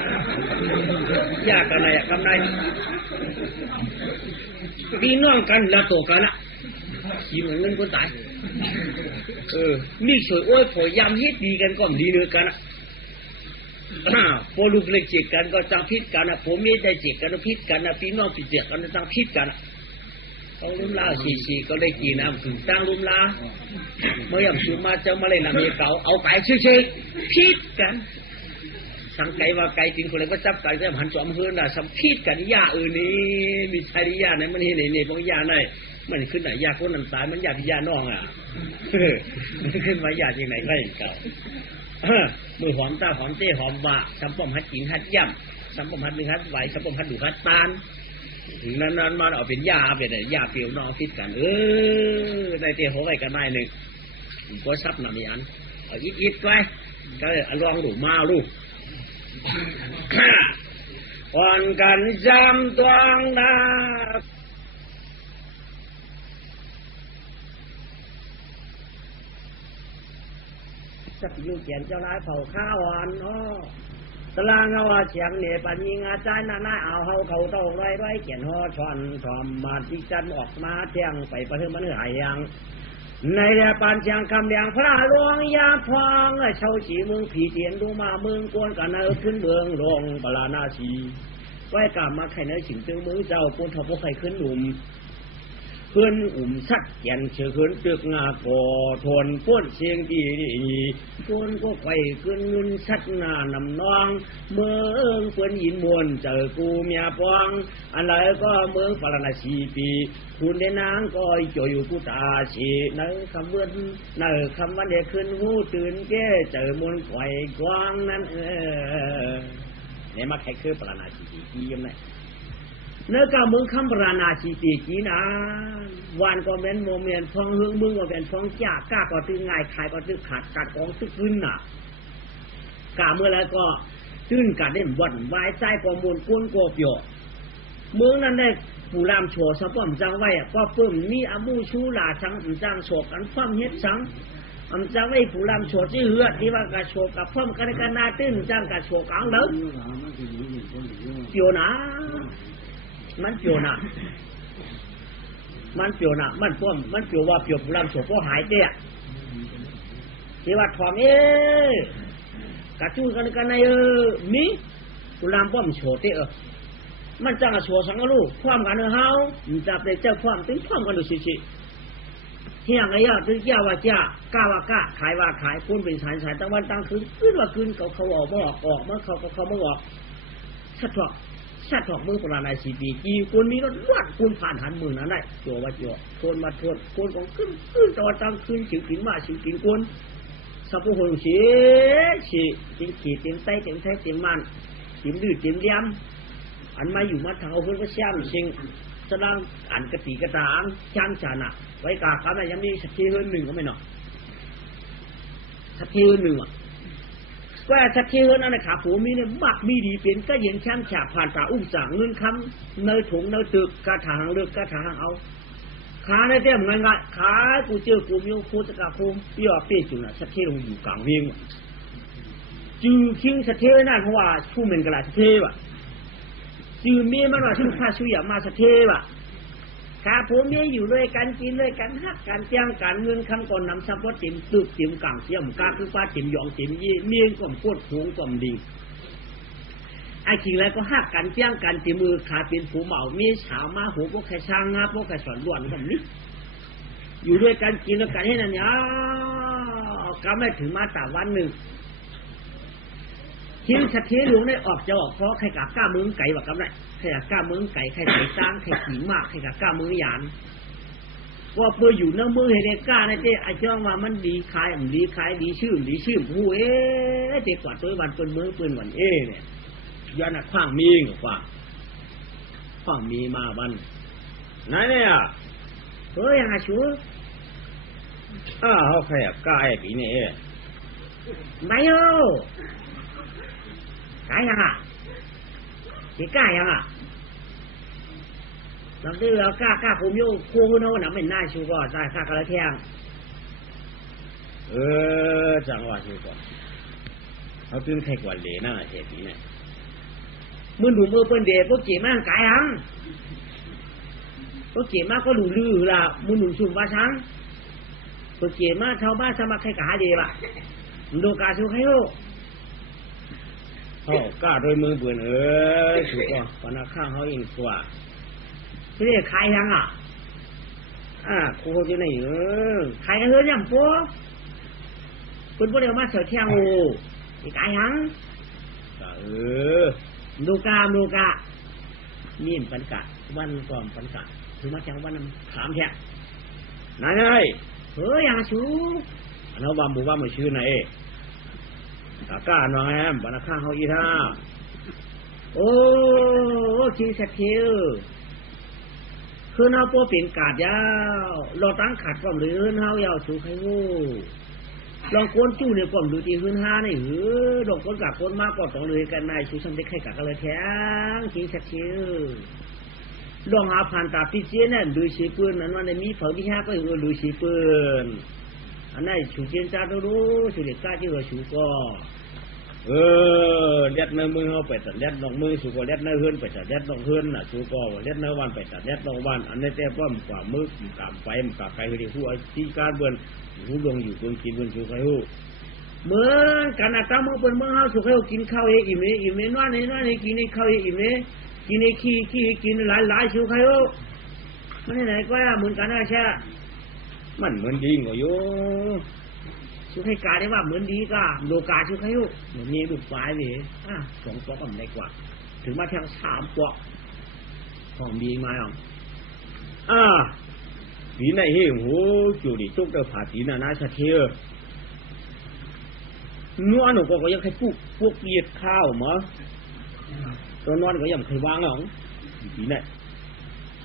ยากันในกำในพี่น้องกันแล้วโตกันละขี่เหมือนเงินคนตายมีสวยโอ้ยพอยำฮิตดีกันก็ดีเนื้อกันละพอลูกเล็กจิกกันก็จังพิษกันนะผมไม่ได้จิกกันพิษกันนะพี่น้องพิจิกันจังพิษกัน เขาลุ่มลาชีก็ได้กินน้ำถึงตั้งลุ่มลาเมื่อยำชูมาเจ้ามาเลยนำมีเก่าเอาไก่ชื่อพิษกันสังไก่ว่าไก่กินคนเลยก็จับไก่จะหันจอมเฮือนน่ะสัมพิษกันยานี่มีชายยาไหนมันเห็นนี่พวกยาไหนมันขึ้นไหนยาคนนั้นตายมันยาที่ยาน้องอ่ะมันขึ้นมายาที่ไหนไก่เก่ามือหอมตาหอมเต้หอมว่าสัมปมฮัดกินฮัดย่ำสัมปมฮัดดึงฮัดไหวสัมปมฮัดดูฮัดตานนั้นมันเอาเป็นยาเป็นยาเปรี้ยวน้องพิษกันในเตะหัวไว้กันได้หนึ่งก็ซับหน่ะมีอันเอาอิดไว้ก็ลองดูมาลูกอ่อนกันจำตัวนาสักอยู่เขียนเจ้านายเผาข้าวอ่อนตลางเอาเสียงเนี่ยปัญญิงอาจารย์น่าเอาเขาเต้าไว้เขียนห่อช้อนทอมมาที่จันออกมาเที่ยงไปประเทศมันหายยังในเรือปานเชียงคำเลียงพระหลวงยาพองเช่าสีเมืองผีเตียนดูมาเมืองกวนกันเอาขึ้นเมืองลงปลานาชีไว้กลับมาไข่เนื้อฉิงตึงมือเจ้าปนทบไข่ขึ้นหนุ่มเพื่อนสักเขียนเชื่อขึ้นตึกงาก่อทนป้นเสียงดีป้นก็ไข่ขึ้นเงินชัดหน้านำน้องเมืองเพื่อนยินมวนเจอกูเมียปองอะไรก็เมืองปลานาชีปีคุณได้นางก็จ่อยอยู่กูตาชีในคำเบื้องในคำวันเด็กขึ้นหูตื่นแก่เจอมวลไข่กว้างนั้นเนี่ยมาแค่คือปลานาชีปียังไงเนื้อกามึงคำปราณาชีตีกีนะวันก็เป็นโมเมนต์ฟองหึงมึงก็เป็นฟองจ้ากล้าก็ตื้อง่ายขายก็ตื้อขาดกัดกองตื้อขึ้นน่ะกาเมื่อไรก็ตื้นกัดได้บ่นวายใจประมูลก้นโกบโยเมืองนั้นได้ผู้รามโฉสะป้อมจังไว้ก็เพิ่มมีอามูชูหลาชังจังโฉกันฟ้องเฮ็ดชังจังไว้ผู้รามโฉที่เหือดที่ว่ากระโฉกับฟ้อมกันนาตื้นจังกระโฉกังเด้อเกี่ยวนะมันเปียวหนักมันเปียวหนักมันป้อมมันเปียวว่าเปียวผู้รำโฉก็หายเตี้ยที่ว่าทอมกระจู้กันในมีผู้รำป้อมโฉเตี้ยมันจังโฉสังลูกความกันเฮาจับได้เจ้าความถึงความกันดูสิเที่ยงไอ้ยาถึงแก้ว่าจ้ากล้าว่าก้าขายว่าขายคุณเป็นสายตั้งวันตั้งคืนขึ้นว่าคืนเขาออกมาออกมาเขามาออกชัดถอกชัดถอกมือปราณาชีปีกีคนมีก็ลวดคนผ่านหันมือนั้นได้โจว่าโจคนมาทวนคนของขึ้นตอนตั้งคืนฉิวกินมาฉิวกินคนสับปะรดเสียจิงขีดจิงไส้จิงมันจิงดื้อจิงเลี้ยมอันมาอยู่มาทางเอาคนก็แช่มชิงแสดงอันกติกระตางช่างจานะไว้กาครับยังมีสักทีเฮือนหนึ่งก็ไม่หนอสักทีเฮือนหนึ่งว่าสักทีเฮือนนั่นขาผูมีเนี่ยมักมีดีเป็นก็เย็นช่างฉาผ่านตาอุ้งสางเงินคำเนยถุงเนยตึกกระถางเลือกกระถางเอาขาในเต็มเงินกันขากูเจอกูมีโคตรกาโคมพี่ว่าเปี้ยจุน่ะสักทีลงอยู่กลางเวียงจือคิงสักทีนั่นเพราะว่าชูเหม็นกระดาษสักทีว่ะจือเมียมันว่าชูข้าชูอย่ามาสักทีว่ะขาผมเมียอยู่ด้วยกันกินด้วยกันฮักกันเจียงกันเงินคำก่อนนำซับว่าติ่มตึกติ่มกลางเสียมกาคือป้าติ่มหยองติ่มยี่เมียงก่อมโคตรหวงก่อมดีไอ้จริงแล้วก็ฮักกันเจียงกันติมือขาเป็นผูเหมามีสาวมาหูพวกใครช่างงาพวกใครสอนล้วนแบบนี้อยู่ด้วยกันกินด้วยกันให้นั่นเนี่ยก็ไม่ถึงมาแต่วันหนึ่งทิ้งสักทีหลวงได้ออกจะออกเพราะใครกล้ามึงไก่แบบกันได้ใครกล้ามือไก่ใครใส่ตั้งใครขี่มากใครกล้ามือหยานว่าเพื่ออยู่น้ำมือให้เด็กกล้าในเจ้ไอ้เจ้าว่ามันดีขายดีขายดีชื่อผู้เด็กกว่าตัววันเป็นมือเป็นวันเนี่ยย้อนขว้างมีกว่าขว้างมีมาวันนั่นเนี่ยเฮ้ยยังไงชัวเขาใครกล้าไอ้ปีนี้ไม่เอาขายยังที่กล้ายังลำดื้อเรากล้าผมโยคู่โน่นน่ะไม่น่าชูก็ใส่ข้ากระเทียงจังหวะชูก่อนเขาตื่นใครกว่าเลยน่าเจ็บนี่เนี่ยมือดูมือเปิ้นเดพวกเจ๋มากกายหังพวกเจ๋มากก็ดูลือละมือหนุนชุ่มว่าช้างพวกเจ๋มากชาวบ้านสมัครใครกาเดียบะดูกาชูใครโอ้กล้าโดยมือเปื่อนถูกป่ะปนาข้างเขาเองกว่าที่นี่ขายยัง ครูอยู่ไหนใครเฮือย่ำปัวคุณพวกเดียวมาเสียเที่ยงโอ้อีกไอ้หังดูกามีนปันกะวันก่อนปันกะถือมาแข่งวันถามแค่ไหนยังชูอันนั้นว่าหมู่ว่ามันชื่อไหนตากาหน่อยบันข้างเขาอีท่าโอ้จริงสักทีคือเนาปัวเป็นกาดยาวเราตั้งขาดความหรือเนายาวชูใครวูลองก้นจู้เนี่ยความดูดีขึ้นห้านี่ลองก้นกับก้นมากกว่าต้องเลยกันนายชูสัมเด็จใครกับกันเลยแท้งจริงสักทีลองหาผ่านตาพิเศษนั่นดูสีปืนนั้นวันนี้มีเผาที่ห้าก็อยู่ดูสีปืนอันนั้นชูเจียนจ้าดูชูเด็กก้าที่เราชูก็เล็ดเนื้อมือเขาไปตัดเล็ดลงมือชูก็เล็ดเนื้อเฮือนไปตัดเล็ดลงเฮือนน่ะชูก็เล็ดเนื้อวันไปตัดเล็ดลงวันอันนี้แต่ว่ามันกว่ามือมันกว่าไฟมันกว่าใครที่หัวที่การเบือนหูดวงอยู่บนกินบนชูใครหูเหมือนกันนะตั้งมือเป็นมือเขาชูใครกินข้าวเองอิ่มเลยนั่นนี่กินในข้าวเองอิ่มเลยกินในขี้กินหลายชูใครหูมันไหนก็เหมือนกันนะใช่มันเหมือนดีกว่าโยชูให้กาได้ว่าเหมือนดีก็โลกาชูให้ลูกเหมือนมีลูกปลายเลย2 ปอกก็ไม่ได้กว่าถึงมาแทง3 ปอกของดีมาอ่ะปีไหนเฮ้โหจุดิจุกเดือผาตีนาชาเทียนวลหนูก็ยังให้พวกเหยียดข้าวมั้งตัวนวลก็ยังเคยวางอ่ะปีไหน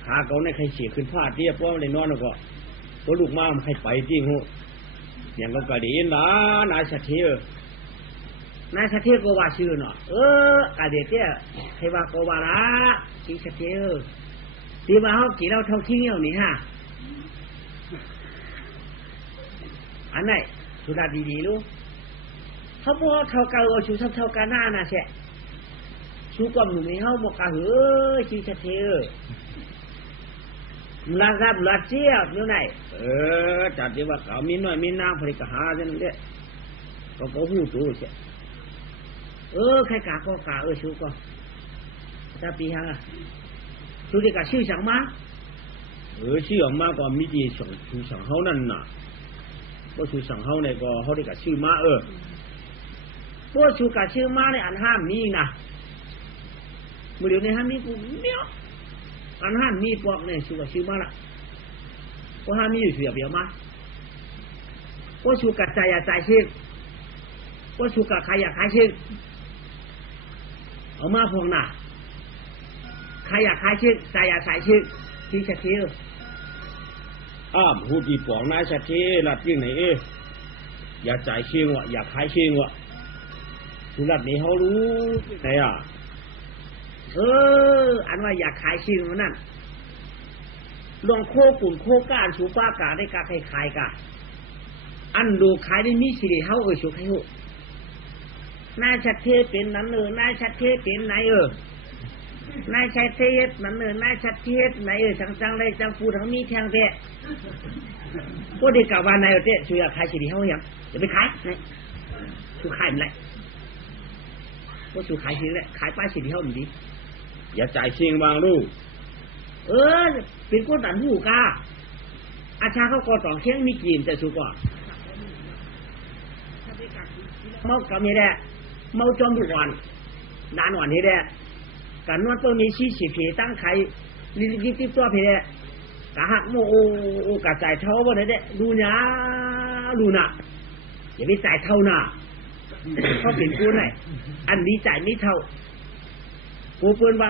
ขาเขาในใครเสียขึ้นผ้าเทียบว่าในนวลหนูก็ตัวลูกมาใครไปจริงหูอย่างก็กระดิ่งนะนายสถีนายสถีก็ว่าชื่อเนาะกระเดียเตี้ยใครว่าก็ว่าละชื่อสถีที่ว่าเขากี่เราเท่าทิ้งเอานี่ฮะอันไหนสุดาดีๆลูกเขาบอกเท่ากันชูเท่ากันหน้าน่ะเช่ชูความหนุ่มให้เขาบอกกันชื่อสถีลาครับลาเจียบอยู่ไหนจัดที่ว่าเขามีน้อยมีนางผลิตหาจังนั้นเด้ก็หูตัวเช่ใครกาก็กาชูก็จะปีหางชูเด็กกาชื่อสังมาชื่อออกมาก็มีที่ชูสังเขานั่นน่ะก็ชูสังเขาในก็เขาเด็กกาชื่อมาพวกชูกาชื่อมาในอันห้ามมีนะมือเดียวในห้ามมีกูเนี้ยอันห้ามมีพวกเนี่ยชูกับชื่อมาละพวกห้ามมีอยู่เสียเบียวมาพวกชูกับใจอยากใจชื่อพวกชูกับใครอยากใครชื่อเอามาพวกน่ะใครอยากใครชื่อใจอยากใครชื่อที่ชัดเจนหูดีปองนายชัดเจนลัดยิ่งไหนอยากใจชื่อวะอยากใครชื่อวะสุรัตน์นี่เขารู้ไหนอันว่าอยากขายชื่อมันนั่นลองโคกุ่นโคก้านชูป้ากาได้กาใครกาอันดูขายได้มีสิริเฮาชูใครหูนายชัดเทเป็นนั้นนายชัดเทเป็นไหนนายชัดเทนั้นนายชัดเทไหนจังเลยจังพูดทั้งมีแทงเตะพวกเด็กกาวานนายเตะชูอยากขายสิริเฮาอย่างจะไปขายไหนชูขายมันไรพวกชูขายสิริขายป้ายสิริเฮามันดีอย่าจ่ายเชียงวางลูกเป็นคนตันหูกาอาชาเขาก็ต้องเชียงมีกินแต่สุกว่าเมากับนี่แหละเมาจอมบุกวันนานวันนี้แหละการนวดตัวนี้ชี้ฉีดผีตั้งไข่ลิบตัวผีแหละกะหักโมโอกะจ่ายเท่าวันนี้แหละดูนะอย่าไปจ่ายเท่าน่ะเขาเป็นกูไหนอันนี้จ่ายไม่เท่ากูเปิดว่า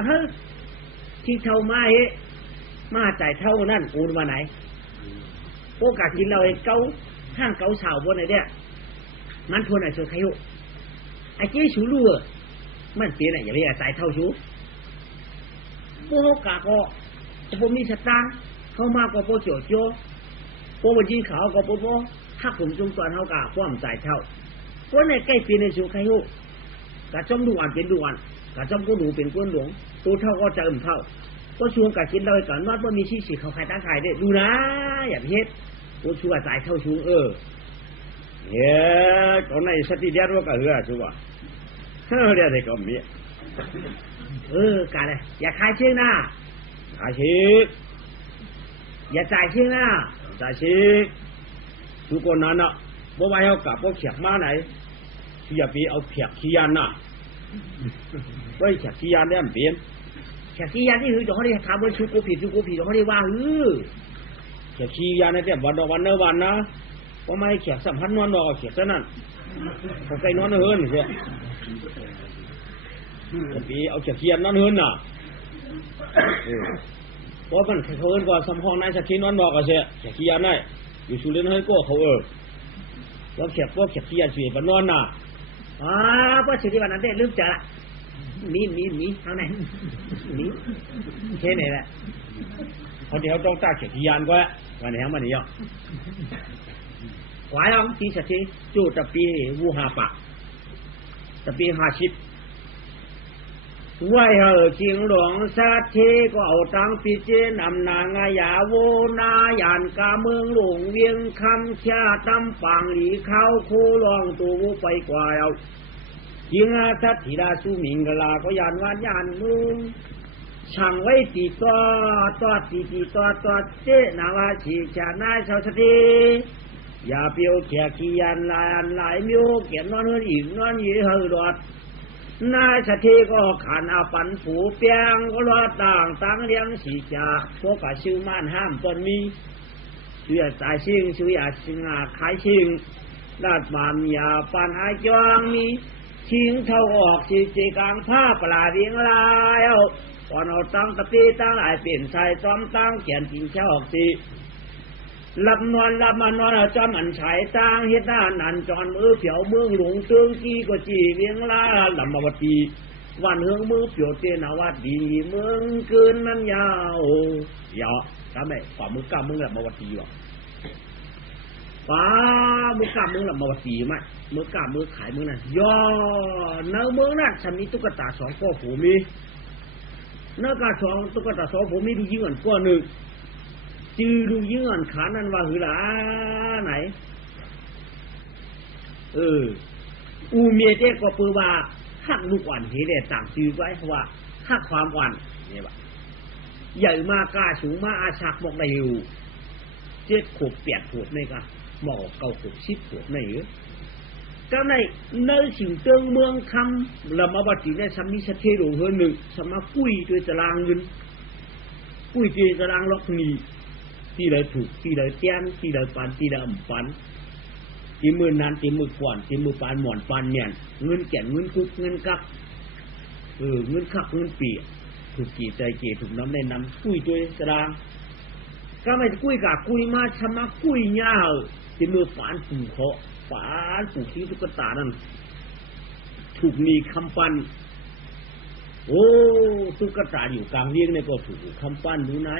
ที่เท่ามาจ่ายเท่านั่นกูมาไหนโอกาสกินเราไอ้เกาห้างเกาสาวบนไหนเนี่ยมันทวนไหนเสือใครหูไอ้เจ๊ชูรู้มันเปลี่ยนไหนอย่าไปจ่ายเท่าชูโอกาสก็ผมมีสตางค์เข้ามาก็โปโจโจโปวันจีเขาก็โปถ้าผมจงตอนเขากาความจ่ายเท่าเพราะในใกล้ปีในชูใครหูกะจอมดูอันเป็นดูอันกะจอมก็ดูเป็นก้นหลวงตัวเท่าก็จะเท่าก็ชวนกะกินเราก่อนว่ามีชี้ฉีกเขาใครตั้งใครได้ดูนะอย่าเฮ็ดตัวชัวจ่ายเท่าชูก่อนในสติเดียร์ว่ากะชัวเรียกได้ก็มีกะเลยอย่าขายเชื่อหน้าขายเชื่อ อย่าจ่ายชิ้นนะ จ่ายชิทุกคนนั้นอ่ะบ่ว่าเฮากับบ่เขียกมาไหนอย่าไปเอาเขียกขี้ยันน่ะไว้เขียกขี้ยันได้มันเป็น แค่ที่ยันนี่คือเขาได้ถามว่าชุกกูผิดเขาได้ว่าเขียกขี้ยันในแต่วันวันเนวันนะบ่ไม่เขียกสัมพันธ์นอนดอกเขียกซะนั่นเขาไกลนอนเฮินเสียอย่าไปเอาเขียกขี้ยันนอนเฮินน่ะเพราะมันเขาเอิ้นว่าสำห้องนายสักทีนอนดอกก็เสียเขียกขี้ยันได้อยู่สุรินทร์ให้ก็เขาแล้วเขียกพวกเขียกขี้ยันสิบ่นอนน่ะเพราะสิ่งที่วันนั้นได้ลืมเจอละมีทางไหนมีแค่ไหนแหละเขาเดี๋ยวต้องตาเขียกขี้ยันก็วันนี้มันนี่ย่อหวายลองตีสักทีจูตะปีวูหาปะตะปีหาชิดไหวเหอจริงหลวงสัตทีก็เอาตังปีเจนำนางายาโวนายานกาเมืองหลวงเวียงคำชาตำปังหลีเข้าคู่ลองตัวไปกว่าเอายิงอาทัตถิดาสุมิงกลาก็ยานวานยานมึงช่างไว้ตีตัวเจนาวาชีชานายชาวสติอย่าเปียวแขกขี้ยันหลายมิวเก็บนอนเฮือนอีกนอนยี่เฮือดอดนายสติก็ขันอาปันผูเปียงก็รอต่างเลี้ยงสีจ่าพวกกะชื่อม่านห้ามตนมีเชื่อใจชิงชื่ออาชิงอาขายชิงลาดมามยาปันอาจองมีชิงเท่าออกสีเจกลางผ้าปลาเรียงลายเอาก่อนเอาตั้งตะปีตั้งไอเปลี่ยนใส่ซ้อมตั้งเขียนจิงเช่าออกสีรับมานอนจอมอันฉายตั้งเฮ็ดหน้านันจอนมือเผียวมือหลงตึงกี้ก็จีเวียงลาลำบวตีวันเฮืองมือเปียวเตนาวัดดีเมืองเกินนั้นยาวทำไมฝ่ามือกำมึงลำบวตีวะฝ่ามือกำมึงลำบวตีไหมมือกำมือขายมือนั่นเนื้อมือนั่นฉันมีตุ๊กตาสองก้อผูมีเนื้อกาสองตุ๊กตาสองผูมีดูยิ่งอันก้อหนึ่งจือดูยิ่งอ่อนขานั่นว่าหือหลาไหนอูเมียเจ๊ก็ปือว่าหักลูกอ่อนเฮเดต่างจือไว้ว่าหักความอ่อนเนี่ยว่าใหญ่มากกล้าสูงมากอาชักบอกได้อยู่7 ขวบ 8 ขวบนี่ก็หมอก9 ขวบ 10 ขวบนี่ก็ในสิ่งเติงเมืองคำละมาบัติในสามีสะเทโรเฮือหนึ่งสมากุ้ยด้วยตารางเงินกุ้ยด้วยตารางล็อกนีที่เลยถูกที่เลยเตี้ยนที่เลยปันที่เลยปันที่มือนั้นที่มือก่อนที่มือปานหมอนปานเนี่ยเงินแก่นเงินคุกเงินกักเงินคักเงินปีถูกกี่ใจกี่ถูกน้ำในน้ำกุ้ยด้วยตารางก็ไม่กุ้ยกะกุ้ยมาชะมากุ้ยยาวที่มือปานปู่เขาปานปู่ที่ตุ๊กตานั่นถูกนีคำปันโอ้ตุ๊กตาอยู่กลางเลี้ยงในก็ถูกคำปันดูไหน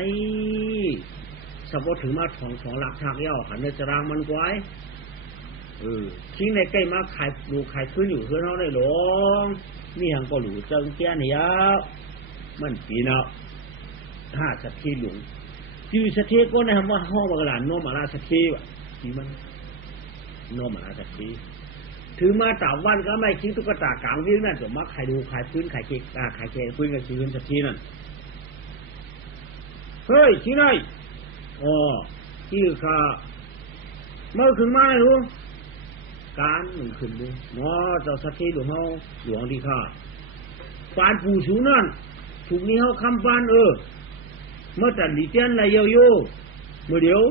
สมมติถึงมาของหลักทางย่อขันในจรางมันกวายทิ้งในใกล้มาขายดูขายพื้นอยู่เพื่อนเขาได้หลงนี่หังก็หลูเจิงเตี้ยนเนี่ยมันปีนาถ้าสักทีหลงจือสักทีก็นะว่าห้องบางหลานโนมาลาสักทีวะที่มันโนมาลาสักทีถือมาต่างวันก็ไม่ทิ้งตุ๊กตากลางวิ่งนั่นจะมาขายดูขายพื้นขายเค้กขายเค้กพื้นกับชื้นสักทีนั่นเฮ้ยที่ไหนที่ข้าเมื่อขึ้นมารู้การหนึ่งขึ้นดูเจ้าสักทีหลวงเขาหลวงที่ข้าปานปู่สูนั่นถูกนี้เขาคำปานเมื่อแต่ดีเจนอะไรเยอะอยู่เมื่อเดียว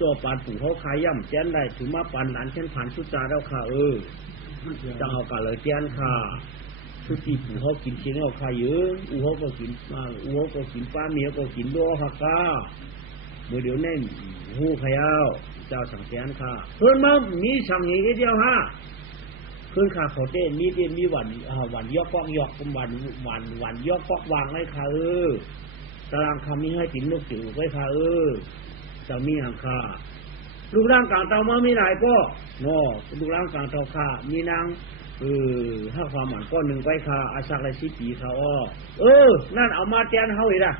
ตัวปานปู่เขาขายย่ำเจนได้ถึงมาปานหลานเช่นผ่านสุจาแล้วค่ะจังเอากะเลยเจนค่ะทุกทีปู่เขากินชิ้นเขาขายเยอะเขาก็กินมาเขาก็กินป้าเมียก็กินด้วยค่ะก้าเมื่อเดี๋ยวแน่นหูขยาวเจ้าสั่งเจนค่ะเพิ่นมามีสั่งอย่างเดียวฮะเพิ่นขาเขาเต้นมีวันยอกกอกยอกวันยอกกอกวางไว้ค่ะตารางคำนี้ให้ติ่นลูกจิ๋วไว้ค่ะจะมีหังคาลูกร่างกลางเตามามีหลายก็ลูกร่างกลางเตาค่ะมีนางถ้าความหมันก็หนึ่งไว้ค่ะอาชักไรสิปีเขานั่นเอามาเตียนเฮาอีกนะ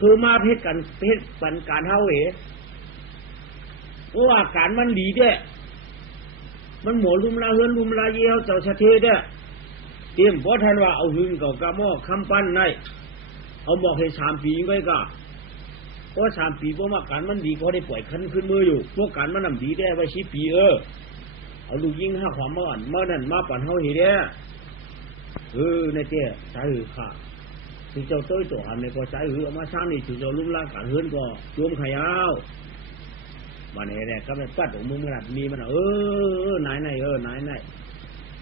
คือมาเพชรกันเพชรปันการเฮาเอ๋เพราะว่าการมันดีเด้มันหมอลุมลาเฮือนลุมลาเยี่ยวเจ้าชะเทเด้เตรียมเพราะท่านว่าเอาหึงเก่ากะหม้อคำปั้นในเอาบอกให้3 ปีไว้ก็ ราะ3 ปีพวกมาการมันดีก็ได้ปล่อยขึ้นมืออยู่พวกการมันนำดีได้ไว้10 ปีเอาลูกยิง5ความมาอ่อนมานั่นมาปั่นเฮาเฮ็ดเด้ในเตี้ยสายหือค่ะถึงเจ้าต้อยตัวหันในก็สายหือเอามาสร้างนี่ถึงเจ้าลุ่มล่างการเฮือนก็รวมขยาววันนี้แหละก็ไปปัดของมึงมันมีมันไหน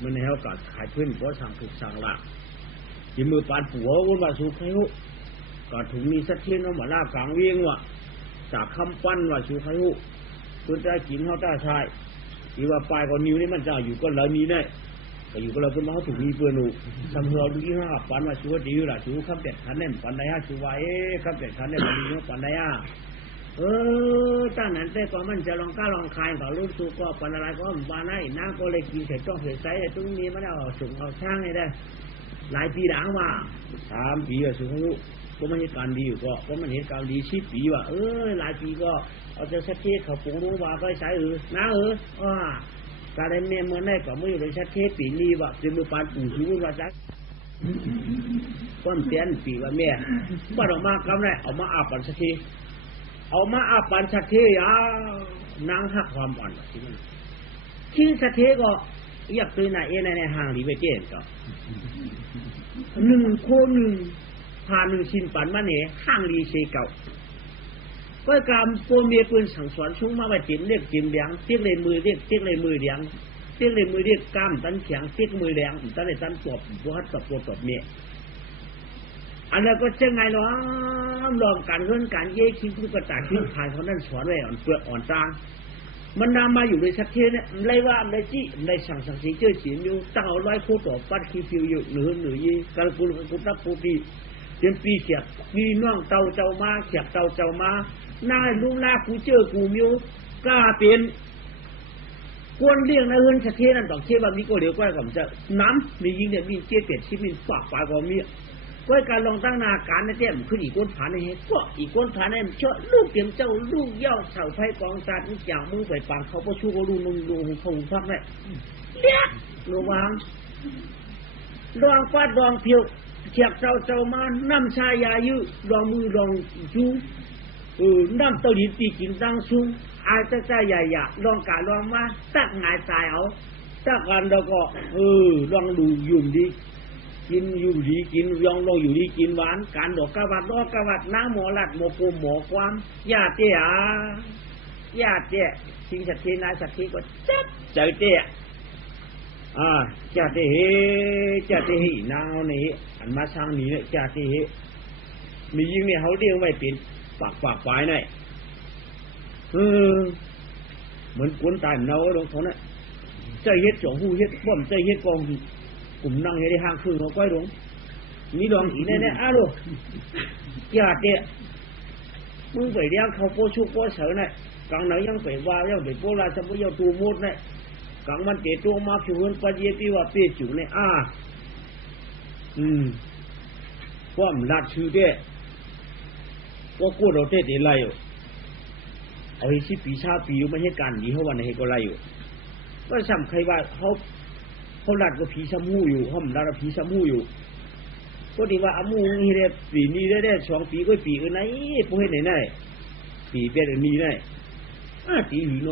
มันให้เขากัดขายขึ้นเพราะสั่งถูกสั่งละยิมือปานผัววนมาสู่ใครฮุกัดถุงมีสักเทียนเอามาล่ากลางเวียงว่ะจากคำปั้นว่าสู่ใครฮุคุณจะกินเขาตาชายอีว่าปลายก่อนนิ้วนี่มันจะอยู่ก็แล้วนี้ได้ก็อยู่ก็เราเป็นมาเขาถูกมีเปื่อนหูสำเฮาดูที่ห้าปันว่าสู่ดีอยู่ล่ะสู่คำเป็ดขันเน่นปันได้ฮะสู่ว่าคำเป็ดขันเน่นดีเขาปันได้ฮะตั้งนั้นแต่ก็มันจะลองก้าลองคายก็รู้สึกก็ปันอะไรก็มันบ้านไหนน้าก็เลยกินเสร็จต้องเสร็จใส่ตรงนี้มันเอาส่งเอาช่างให้ได้หลายปีหลังว่า3 ปีสุขภาพก็มันเหตุการณ์ดีอยู่ก็มันเหตุการณ์ดี10 ปีว่าหลายปีก็เอาจะสักทีเขาปรุงรู้ว่าก็ใช้น้าการเรียนเมื่อไหร่ก็ไม่อยู่ในชัดเทปีนี้ว่าเป็นมือปานปู่ชูว่าจักก้อนเตียนปีว่าแม่บ้านออกมากำไรเอามาอาบปันสักทีเอามาอาปันสักทีนางหักความอ่อนที่มันที่สักทีก็อยากตื่นในห้างรีเวเจนก็1 โค 1 ผ่าน1 ชิ้นปันมาเนี่ยห้างรีเชเก่าก็การโปรเมียปืนสั่งสอนชุ่งมาไว้จิ้มเรียกจิ้มเลี้ยงเตี้ยเลยมือเรียกเตี้ยเลยมือเลี้ยงเตี้ยเลยมือเรียกกล้ามตันแข็งเตี้ยมือแรงตันเลยตันตบบัวฮัดตบตัวตบเมียอันนั้นก็จะไงเนาะลองการเรื่องการเย่คิดลูกกระต่ายคิดผ่านเขานั่นสอนไว้อ่อนเปลือกอ่อนตางมันนำมาอยู่ในสักเทียเนี่ยไรว่าไรจี้ไรสั่งสีเจ้าสีอยู่ตั้งเอา100 โคต่อปัดคิวฟิวอยู่หรือยี่การกุลนับปูปีเป็นปีเสียบมีน้องเต่าเจ้ามาเสียบเต่าเจ้ามาหน้าลุงหน้ากูเจอกูมิวกล้าเป็นควรเลี้ยงนะเฮือนสักเทียนั่นต้องเชื่อว่ามีก็เดี๋ยวก็ผมจะน้ำมียิงเนี่ยมีเจี๊ยบเป็ดชิมินปากปลายก็มีก็การลองตั้งนาการในเต้มขึ้นอีกคนผ่านในเหตุก็อีกคนผ่านในเชื่อลูกเตรียมเจ้าลูกเย่าเสาไฟกองสัตว์อย่างมือไปปางเขาก็ชูก็ลูกนุ่งดูเขาพักได้เลี้ยระวังดองฟาดดองเพียวเฉียบเจ้ามาน้ำชายายืดองมือดองจูน้ำเตาดินตีกินตั้งซุ้งอาจจะใจใหญ่ๆลองกาลองมาตักหงายตายเอาตักกันแล้วก็ลองดูยุ่มดีกินอยู่ดีกินยองลงอยู่ดีกินหวานการดอกกะวัดน้ำหมอลัดหมอปูหมอความญาติเตี้ยสิ่งศักดิ์สิทธิ์นายศักดิ์สิทธิ์ก็จับใจเตี้ยญาติเฮนางเอานี่อันมาสร้างนี้เนี่ยญาติเฮมียิงเนี่ยเขาเรียกไว้เป็นปากปลายนี่เหมือนกุนตายเนาลงเขาเนี่ยใจเฮ็ดสองหูเฮ็ดป้อมใจเฮ็ดกองกลุ่มนั่งให้ได้ห้างคืนเขาก้อยหลงมีดองอีแน่ๆลูกญาติเนี่ยมึงไปเลี้ยงเขาโปชุกโปเสือเนี่ยกลางไหนยังไปว่ายังไปโปลาสมุยเอาตูมุดเนี่ยกลางมันเตะตัวมาผิวเหินปะเยปีว่าเปียจุเนี่ยความลัดชื่อเด้ว่ากูเราเตะไล่อยู่เอาให้10 ปีชาปีอยู่ไม่ใช่การดีเขาวันไหนก็ไล่อยู่ก็ซ้ำใครว่าเขาลัดก็ผีซ้ำหูอยู่ห้อมลัดผีซ้ำหูอยู่ก็ดีว่าอามูนี่ได้ปีนี้ได้2 ปีก็ปีอื่นไหนพวกเห็นไหนปีเป็นอันนี้ได้ตีหรือเ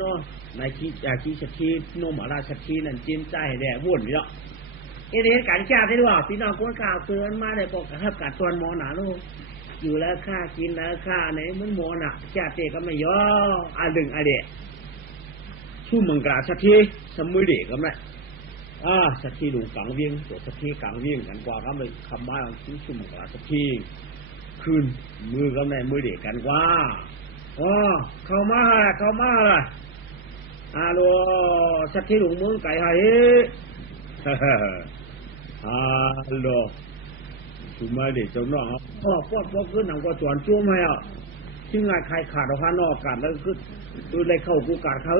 นาะนายคิดอยากคิดสักทีโนมาราสักทีนั่นจิ้มใจให้แดดวุ่นเนาะเหตุการณ์ชาติได้ด้วยพี่น้องคนข่าวเตือนมาได้บอกกับการตวนหมอหนาลูกอยู่แล้วค่ากินแล้วค่าไหนมันหมอหนาชาติก็ไม่ย่อดึงเดะชูมังกรสักทีสมุยเด็กก็ไม่สักทีหลวงกังเวียงตัวสักทีกังเวียงกันกว่าก็ไม่คำว่าชูมังกรสักทีคืนมือก็ไม่มือเด็กกันกว่าเข้ามาล่ะโลสักทีหลวงเมืองไก่ให้โลถูกไหมเด็กเจ้าน้องพวกขึ้นหนังก็จวนจุ่มให้ที่งานใครขาดเอาผ้านอกกันแล้วคืออะไรเข้ากูกัดเขา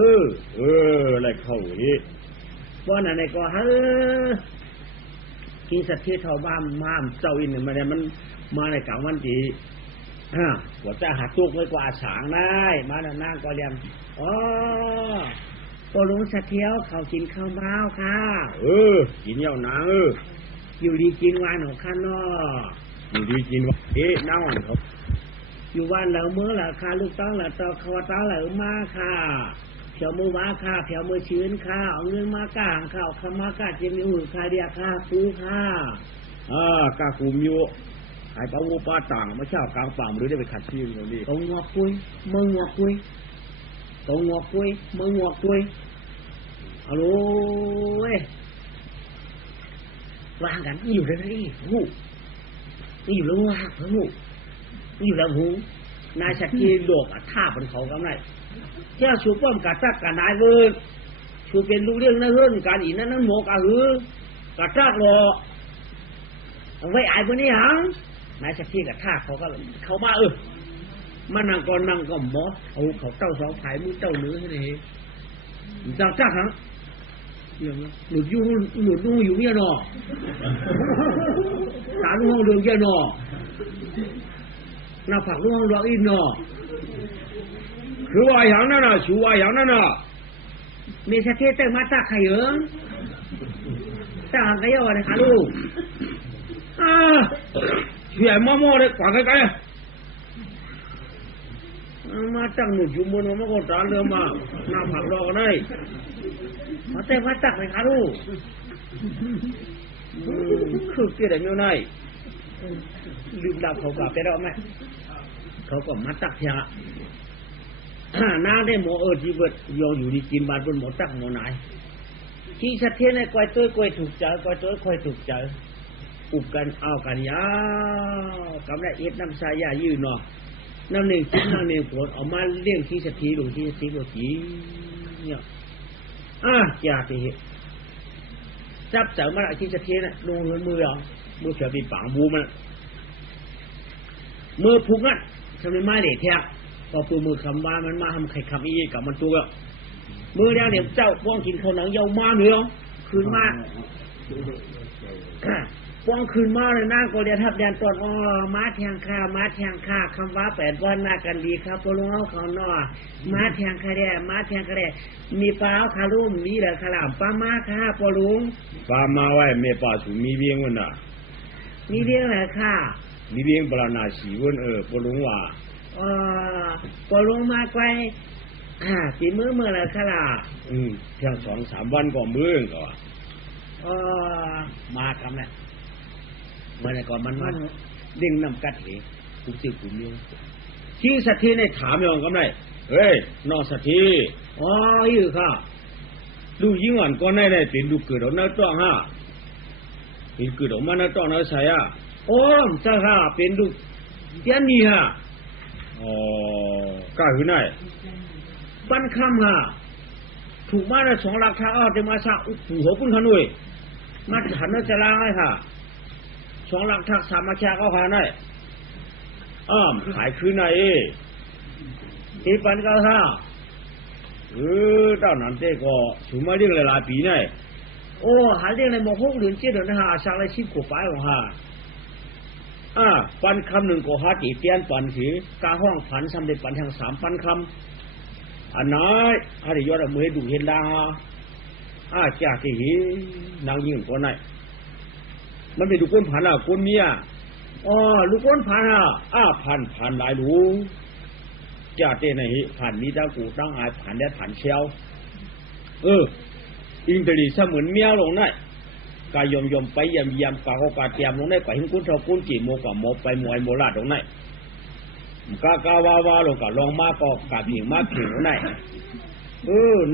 อะไรเข้านี่ว่าไหนก็กินสัตว์ที่เท่าบ้ามเจ้าอินเนี่ยมันมาในกลางวันดีหัวใจหักตุกไม่กว่าสางได้มาหน้าก็เรียนก็ลุงสะเทียวเขากินข้าวเมาค่ะกินเยาหนังอยู่ดีกินวานของข้านอกอยู่ดีกินน้าหวานเขา อยู่วันเหล่าเมื่อเหล่าคาลูกต้องเหล่าตอคอต้องเหล่ามาค่ะเผียวมือว้าค่ะเผียวมือชื้นค่ะเอาเงินมากางข้าวขมากาเจมิวค่ะเดียค่ะปูค่ะกาคูมิวหายปะวูป้าต่างมาเช่ากลางป่าหรือได้ไปขัดชื่อตรงนี้ตรงงวกคุยมึงงวกคุยตรงงวกคุยมึงงวกคุยเอาลูเว้ยวางกันอยู่ได้ที่หูนี่อยู่แล้วว่าหูนี่อยู่แล้วหูนายชักกีโลกท่าบนเขากำไรเจ้าชูป้อมกัดซักกันนายเวิร์ดชูเป็นลูกเรื่องนั่นเรื่องการอีนั่นโมกะหือกัดซักรอเอาไว้อายบนนี้หังนายชักกีกับท่าเขาก็เขามามันนั่งก่อนนั่งก็หมอเขาเต้าสองผายมือเต้าเนื้อนี่จังจักหังหลุดยุ่งอยู่เนี่ยเนาะตาลูกห้องเรืองเนี่ยเนาะหน้าผักลูกห้องดอกอินเนาะคือว่าอย่างนั้นน่ะชูว่าอย่างนั้นน่ะมีสะเทศแต่มาตาไข่เหรอตาหังกะยอเลยค่ะลูกเสียมอเลยกว่าไกลมาตั้งหนุดอยู่บนมันก็ตาเรือมาหน้าผักดอกกันได้มาแต่มาตักเลยค่ะลูกคือเกี่ยอะไรไม่ได้ลืมดับเขากลับไปแล้วไหมเขาก็มาตักเถอะน้าได้หมอที่เบิดยองอยู่ดีกินบาดบนหมอตักหมอไหนที่ชัดเจนในกวยตัวกวยถูกใจกวยตัวกวยถูกใจอุบกันเอากันยาวกำไรเอ็ดน้ำสายยายืดเนาะน้ำหนึ่งชิ้นน้ำหนึ่งผลออกมาเลี้ยงที่สถีลงที่สถีลงที่เนี่ยอย่าไปจับเสามาละที่สถีน่ะลงเงินมือเหรอมือเสือปีปังบูมันมือพุกนั่นทำไมไม่เด็ดแท้พอปูมือคำว่ามันมาทำไข่คำอีกับมันตัวมือเดียวเนี่ยเจ้าป้องกินคนหนังเยามาเหนือคืนมาป้องคืนมาเลยนั่งก็เดียทับแดนตอนม้าแทงข้าม้าแทงข้าคำว่า8 วันหน้ากันดีครับพอลุงเอาเขาหน่อม้าแทงข้าแด่ม้าแทงข้าแด่มีปลาคาลุ่มมีเหลือขลามปลาม้าข้าพอลุงปลามาไว้เมปลาสูมีเบี้ยงวันน่ะมีเบี้ยงเหรอค่ะมีเบี้ยงปลาหนาสีวันพอลุงว่าพอลุงมาไกลสีมือเหรอขลาเพียง2-3 วันก่อนมื้อก่อนมาคำเนี่ยเมื่อไหร่ก่อนมันเด้งน้ำกัดเหกูจืดกูเมียวที่สัตทีในถามยองกำไรเฮ้ยนอสัตทีอยู่ค่ะดูยิ่งอ่อนก็ได้เป็นดูเกิดเอาหน้าต้องเป็นเกิดออกมาหน้าต้องหน้าใส่จ้าค่ะเป็นดูเจ้านี่ฮะกล้าขึ้นได้ปั้นคำฮะถูกมาได้2 หลักทางจะมาซะผู้หัวปุ้นขนุยมาหันน่าจะล้างให้ค่ะ2 หลักทัก3 มาแชร์ก็หาได้ขายคืนไหนที่ปันก็ฮะเจ้านั้นเต้ก็สูมาเรื่องหลายปีไงหาเรื่องในหมอ6 เดือน7 เดือนนะฮะสั่งเลย10 กว่าไปของฮะปันคำหนึ่งก็หาตีเตียนปันถือกาห้องผันสำเร็จปันทาง3 ปันคำอันน้อยหาได้ยอดมือดูเห็นดาจากที่หินางยิ่งคนไหนมันเป็นลูกก้นผันคนเมียลูกก้นผันผันหลายลูกจ่าเต้ไหนผันนี้ตากูตั้งอายผันได้ผันเชียวอิงตรีเสมือนเมียลงได้กายยมไปยำกาโกกาเตียมลงได้ไปหิ้งกุ้นเท่ากุ้นจีโมกับโมไปมวยโมลาดลงได้กาวาลงกับลองมาก็กาผิงมาผิงลงได้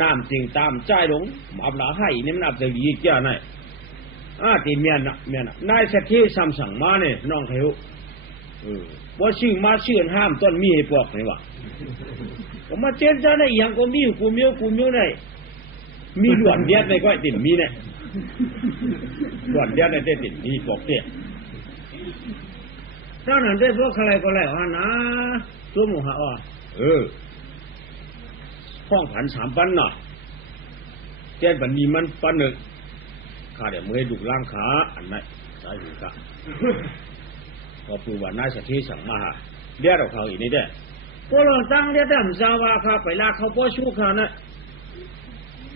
น้ำจริงตามใจลงอับหลาให้นี่มันอับจะดีเจ้าไหนตีเมียนนายเศรษฐีซ้ำสั่งมาเนี่ยน้องเขาว่าชื่อมาชื่อห้ามต้นมีให้ปอกเลยวะก็มาเจนเจ้าในอย่างก็มีกูเมียวได้มีหลวนเดียดในก้อยติ่นมีเนี่ยหลวนเดียดในเต้ติ่นมีปอกเตี้ยเจ้าหนังได้พวกอะไรก็แล้วนะตัวหมูหาห้องผัน3 ปันน่ะแจ้บันนี้มันปันหนึ่งข้าเดี๋ยวมือให้ดุล่างขาอันนั้นสายหูค่ะพอปูว่านายเศรษฐีสั่งมาเลี้ยดเขาอีกนี่ได้พวกเราตั้งเลี้ยดแต่มซาวาค่ะไปลากเขาพ่อชู้เขานะ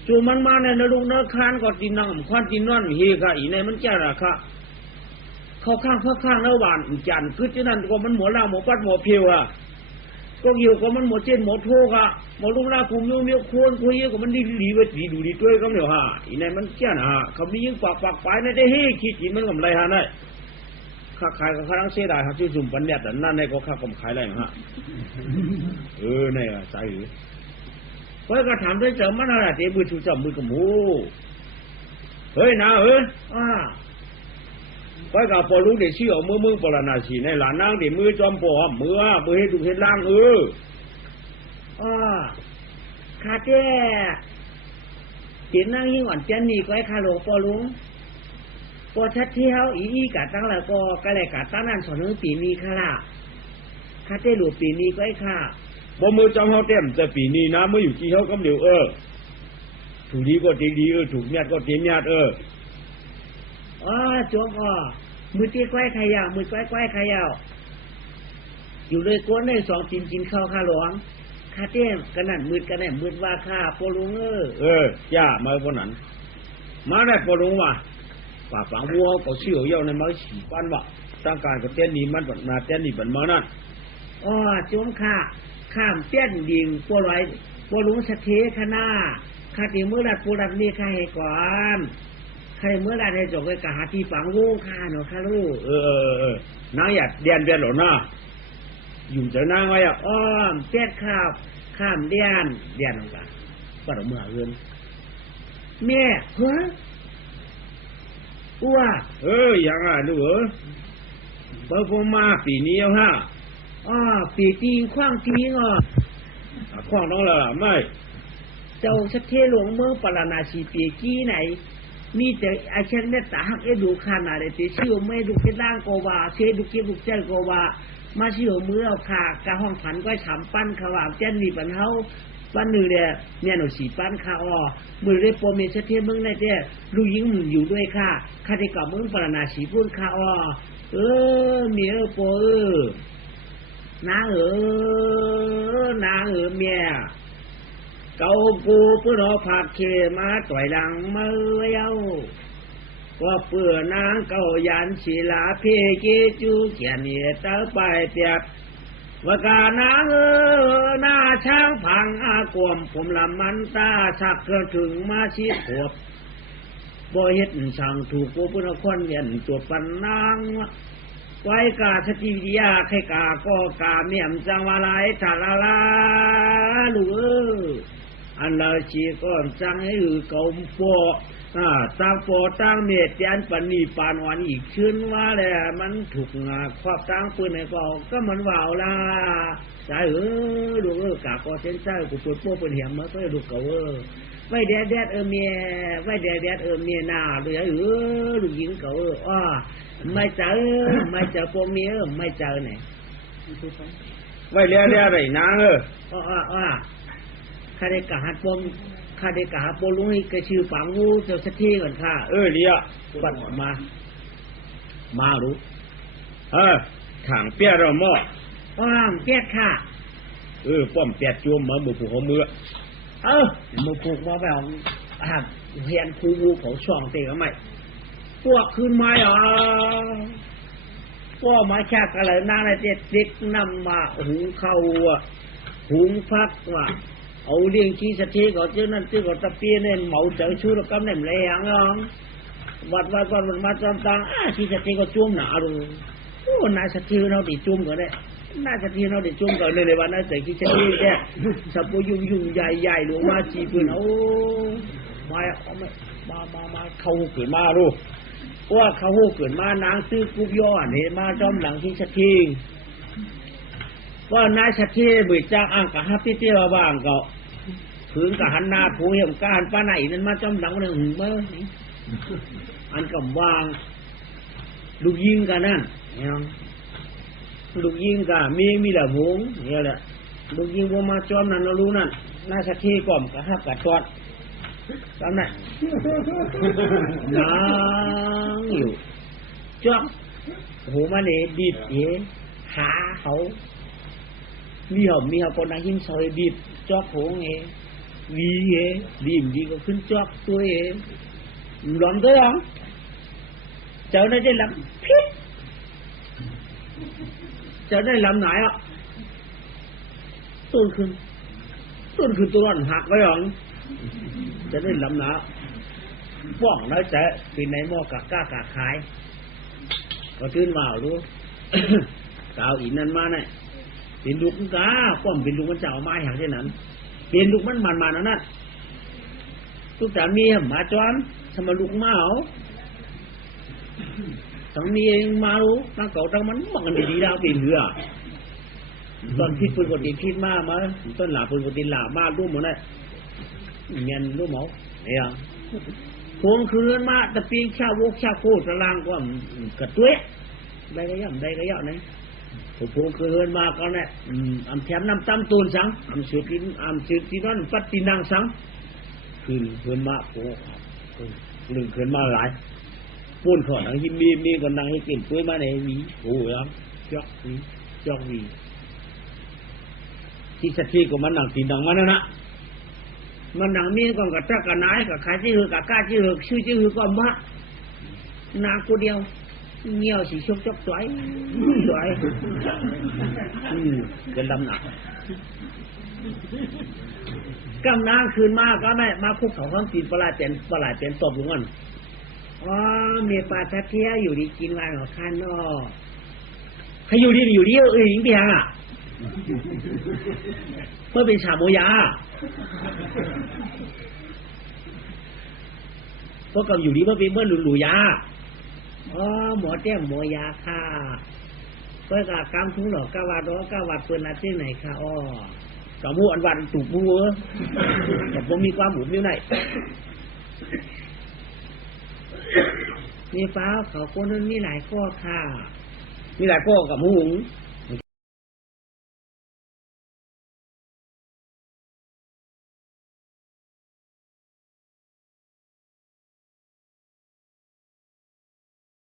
จูมันมาในนรุงเนื้อคานก็ตีนังควันตีนอนเฮค่ะอีในมันแก่ละค่ะเขาข้างเพื่อข้างแล้วหวานจันคือที่นั่นก็มันหมอลาหมอปัดหมอเพียว ก็อยู่ก็มันหมดเช่นหมดโทกอ่ะหมดลุงลาภูมิมีควรคุยก็มันดีไว้ดีดูดีด้วยก็ไม่เอาฮะอีนั่นมันเจ้าน่ะเขามียิ่งปากไปนั่นได้เฮ้คิดกินมันกำไรฮะนั่นข้าขายกับข้าทั้งเสียดายครับที่สุ่มปัญญาแต่นั่นในก็ข้าก็ขายอะไรฮะนี่อ่ะใจหรือเฮ้ยก็ถามด้วยเจ้ามันอะไรเตะมือชูจับมือกับหมูเฮ้ยนะไปกับปอลุงเดี๋ยวชี้ออกมือปลานาชีในหลานนางเดี๋ยวมือจอมปอมือให้ดูเห็นล่างข้าเจ้เห็นนั่งยิ่งอ่อนเจนนี่ก็ไอ้ข้าหลวงปอลุงปอชัดเที่ยวอีกะตั้งแล้วก็เลยกะตั้งนั่นสอนนึงปีนี้ข้าละข้าเจ้หลวงปีนี้ก็ไอ้ข้าบ่มือจอมเขาเต็มแต่ปีนี้นะมืออยู่ที่เขาก็เดี๋ยวถูกดีก็ดีถูกเมียดก็เต็มเมียดจงมือตีก้อยขยาวมือก้อยขยาวอยู่เลยก้นได้สองกินข้าวข้าหลวงข้าเต้มกันนั่นมืดว่าข้าปอลุงย่ามาคนนั้นมาได้ปอลุงว่ะป่าฝังวัวก็เชี่ยวเย้าในมาฉีปั้นว่ะตั้งการกับเต้นนี้มันแบบนาเต้นนี้แบบมานั่นจงข้ามเต้นยิงปอลอยปอลุงสะเทขนาข้าตีมือดัดปูดัดนี่ข้าให้ก่อนใครเมื่อไรให้จบไปกะหาที่ฝังวูข้าเนาะข้าลูกนางอยากเดียนหรอนะอยู่จะนางไว้เตี้ยข้ามเดียนลงกันก็ต้องเมื่อเงินแม่ว่ายังดูเปิดผมมาปีนี้ฮะปีตีขว้างทีขว้างน้องละไม่เจ้าชัดเทหลวงเมืองปราณาชีปีกี้ไหนมีแต่อาเช่นเนี่ยตาหักดูขนาดเลยที่ชื่อไม่ดูที่ร่างโกวาเชดูเก็บดูเจ้าโกวามาชื่อมือเอาขากะห้องผันก็ฉ่ำปั้นขวามเจ้นมีปัญหาปั้นหนึ่งเนี่ยหนูสีปั้นข้ามือเรียบโปรเมชเทียเมืองในเจ้ลูกยิงอยู่ด้วยค่ะข้าได้กับเมืองปราณาชีพูดข้าเมียโปนาเมียเก่ากูเพื่อรอผักเคมาต่อยหลังมือเย้าว่าเปื่อนางเก่ายันศิลาเพเกจูเขียนเหตุเต้าไปเปียกว่ากานางหน้าช้างพังอากวมผมลำมันตาชักกระถึงมาชิดขวบบ่เฮ็ดสั่งถูกกูเพื่อคนเห็นตัวปันนางไว้กาสติวิทยาใครกาก็กาเมียมจังวาลายทาลาลาลูอันเราชีก้อนจังให้เก่าปอตั้งปอตั้งเมียแจนปันนีปานวันอีกชื่นว่าแหละมันถูกงาควักตั้งปืนในก็มันว่าวละใจลูกกาก็เส้นใจกูปวดโป้เป็นเหี้ยมาก็ลูกเก่าไว้แดดเมียไว้แดดเมียหน้าเลยลูกหญิงเก่าไม่เจอพวกเมียไม่เจอไหนไว้เรียอะไรนางข้าได้กะหัดปมข้าได้กะหัดปมลุงให้กระชื่อฝังงูเจ้าสักทีก่อนข้าเรียบัดมารู้ถังเปียเราหม้อเปียค่ะป้อมเปียจวมมามือผูกหัวมือมือผูกมาแบบเฮียนคูวูของช่องเตะก็ไม่พวกคืนไม้พวกไม้แค่กระไรนั่งในเด็กนำมาหุงข้าวหุงพักว่าเอาเลี้ยงขี้สะเทก็เจ้านั่นเจ้าก็ตะเปียเนี่ยเหมาเจอชูแล้วก็เนี่ยแรงวัดมันมาจำตังขี้สะเทก็จุ่มหนาดูนายสะเทเราดิจุ่มก็ได้นายสะเทเราดิจุ่มก็เลยวันนั้นใส่ขี้สะเทแค่สับปุยุ่งใหญ่หลวงมาจีปืนมาเข้าเกิดมาดูว่าเขาเกิดมานางซื้อกุบย้อนเห็นมาจอมหลังที่สะเทว่านายสะเทบุยจ้างอ่างกะฮับที่เตี้ยบ้างก็ถึงกะหันหน้าผู้เหี่ยมการป้าไหนนั่นมาจอมหลังหนึ่งเมื่ออันกับวางลูกยิงกันนั่นลูกยิงกันมีแต่หงเนี่ยแหละลูกยิงพอมาจอมนั่นเรารู้นั่นนายสะเทก่อมกะฮับกะตอดตอนนั้นนั่งอยู่จ้องหูมันเนี่ยดิบขาเขามีเขาคนนั่งยิ้มซอยดิบจอกโหงวีดีก็ขึ้นจอกตัวหลอมตัวเจ้าได้ลำพิษเจ้าได้ลำไหน ต้นขึ้นตัวร้อนหักไว้หรองจะได้ลำหนาป้องแล้วจะเป็นในหม้อกะก้ากะขายก็ตื่นว่ารู้ กาวอินนั่นมาเนี่ยเป็นลูกกาป้อมเป็นลูกมันเจ้าไม้หักเช่นนั้นเป็นลูกมันมันนั่นน่ะทุกแต่มีหมาจวนทำมาลูกมาเอาทั้งมีเองมารู้ตั้งเก่าตั้งมันมันดีๆดาวเป็นเหือตอนพิษปืนกติพิษมาต้นหลาปืนกติหลามารูปหมดเลยเงี้ยรูปหมอเนี่ยทวงคืนมาแต่ปีนชาวกชาวโคตรลางก็กระตุ้ยได้ก็ย่ำนะผมทวงคืนมาก็เนี่ยอันแถมน้ำตั้มตูนสังอันสืบที่นั่นปัตตินังสังคืนมาโอ้หนึ่งคืนมาหลายปูนขอนังที่มีก็นังให้กินปุ้ยมาในวีโอ้ยจอกวีที่สักทีก็มันนังตีนังมันนะมันนังมีก็กระจักกระนายกับใครที่หือกะก้าที่หือชื่อที่หือก็มะนางกูเดียวเงี้ยวสีชกจกสวยเป็นลำหนักกำนางคืนมาก็ไม่มาคุกเขาข้างตีนปลาเต็นตบลงกันอ๋อมีปลาทัดเทียอยู่ดีกินวันของข้านนอกใครอยู่ดีหญิงเพียงอ่ะเพื่อเป็นชาโมยาพวกกับอยู่ดีเพื่อเป็นเมื่อหลุยาอ๋อหมอเตี้ยหมอยาค่ะเพื่อกะกำทุงหลอกกะวัดเปิดนาที่ไหนค่ะอ๋อกะมูอันวันถูกมูแต่ผมมีความหมุนอยู่ไหนมีฟ้าเขาคนนั้นมีหลายข้อค่ะมีหลายข้อกับมูหง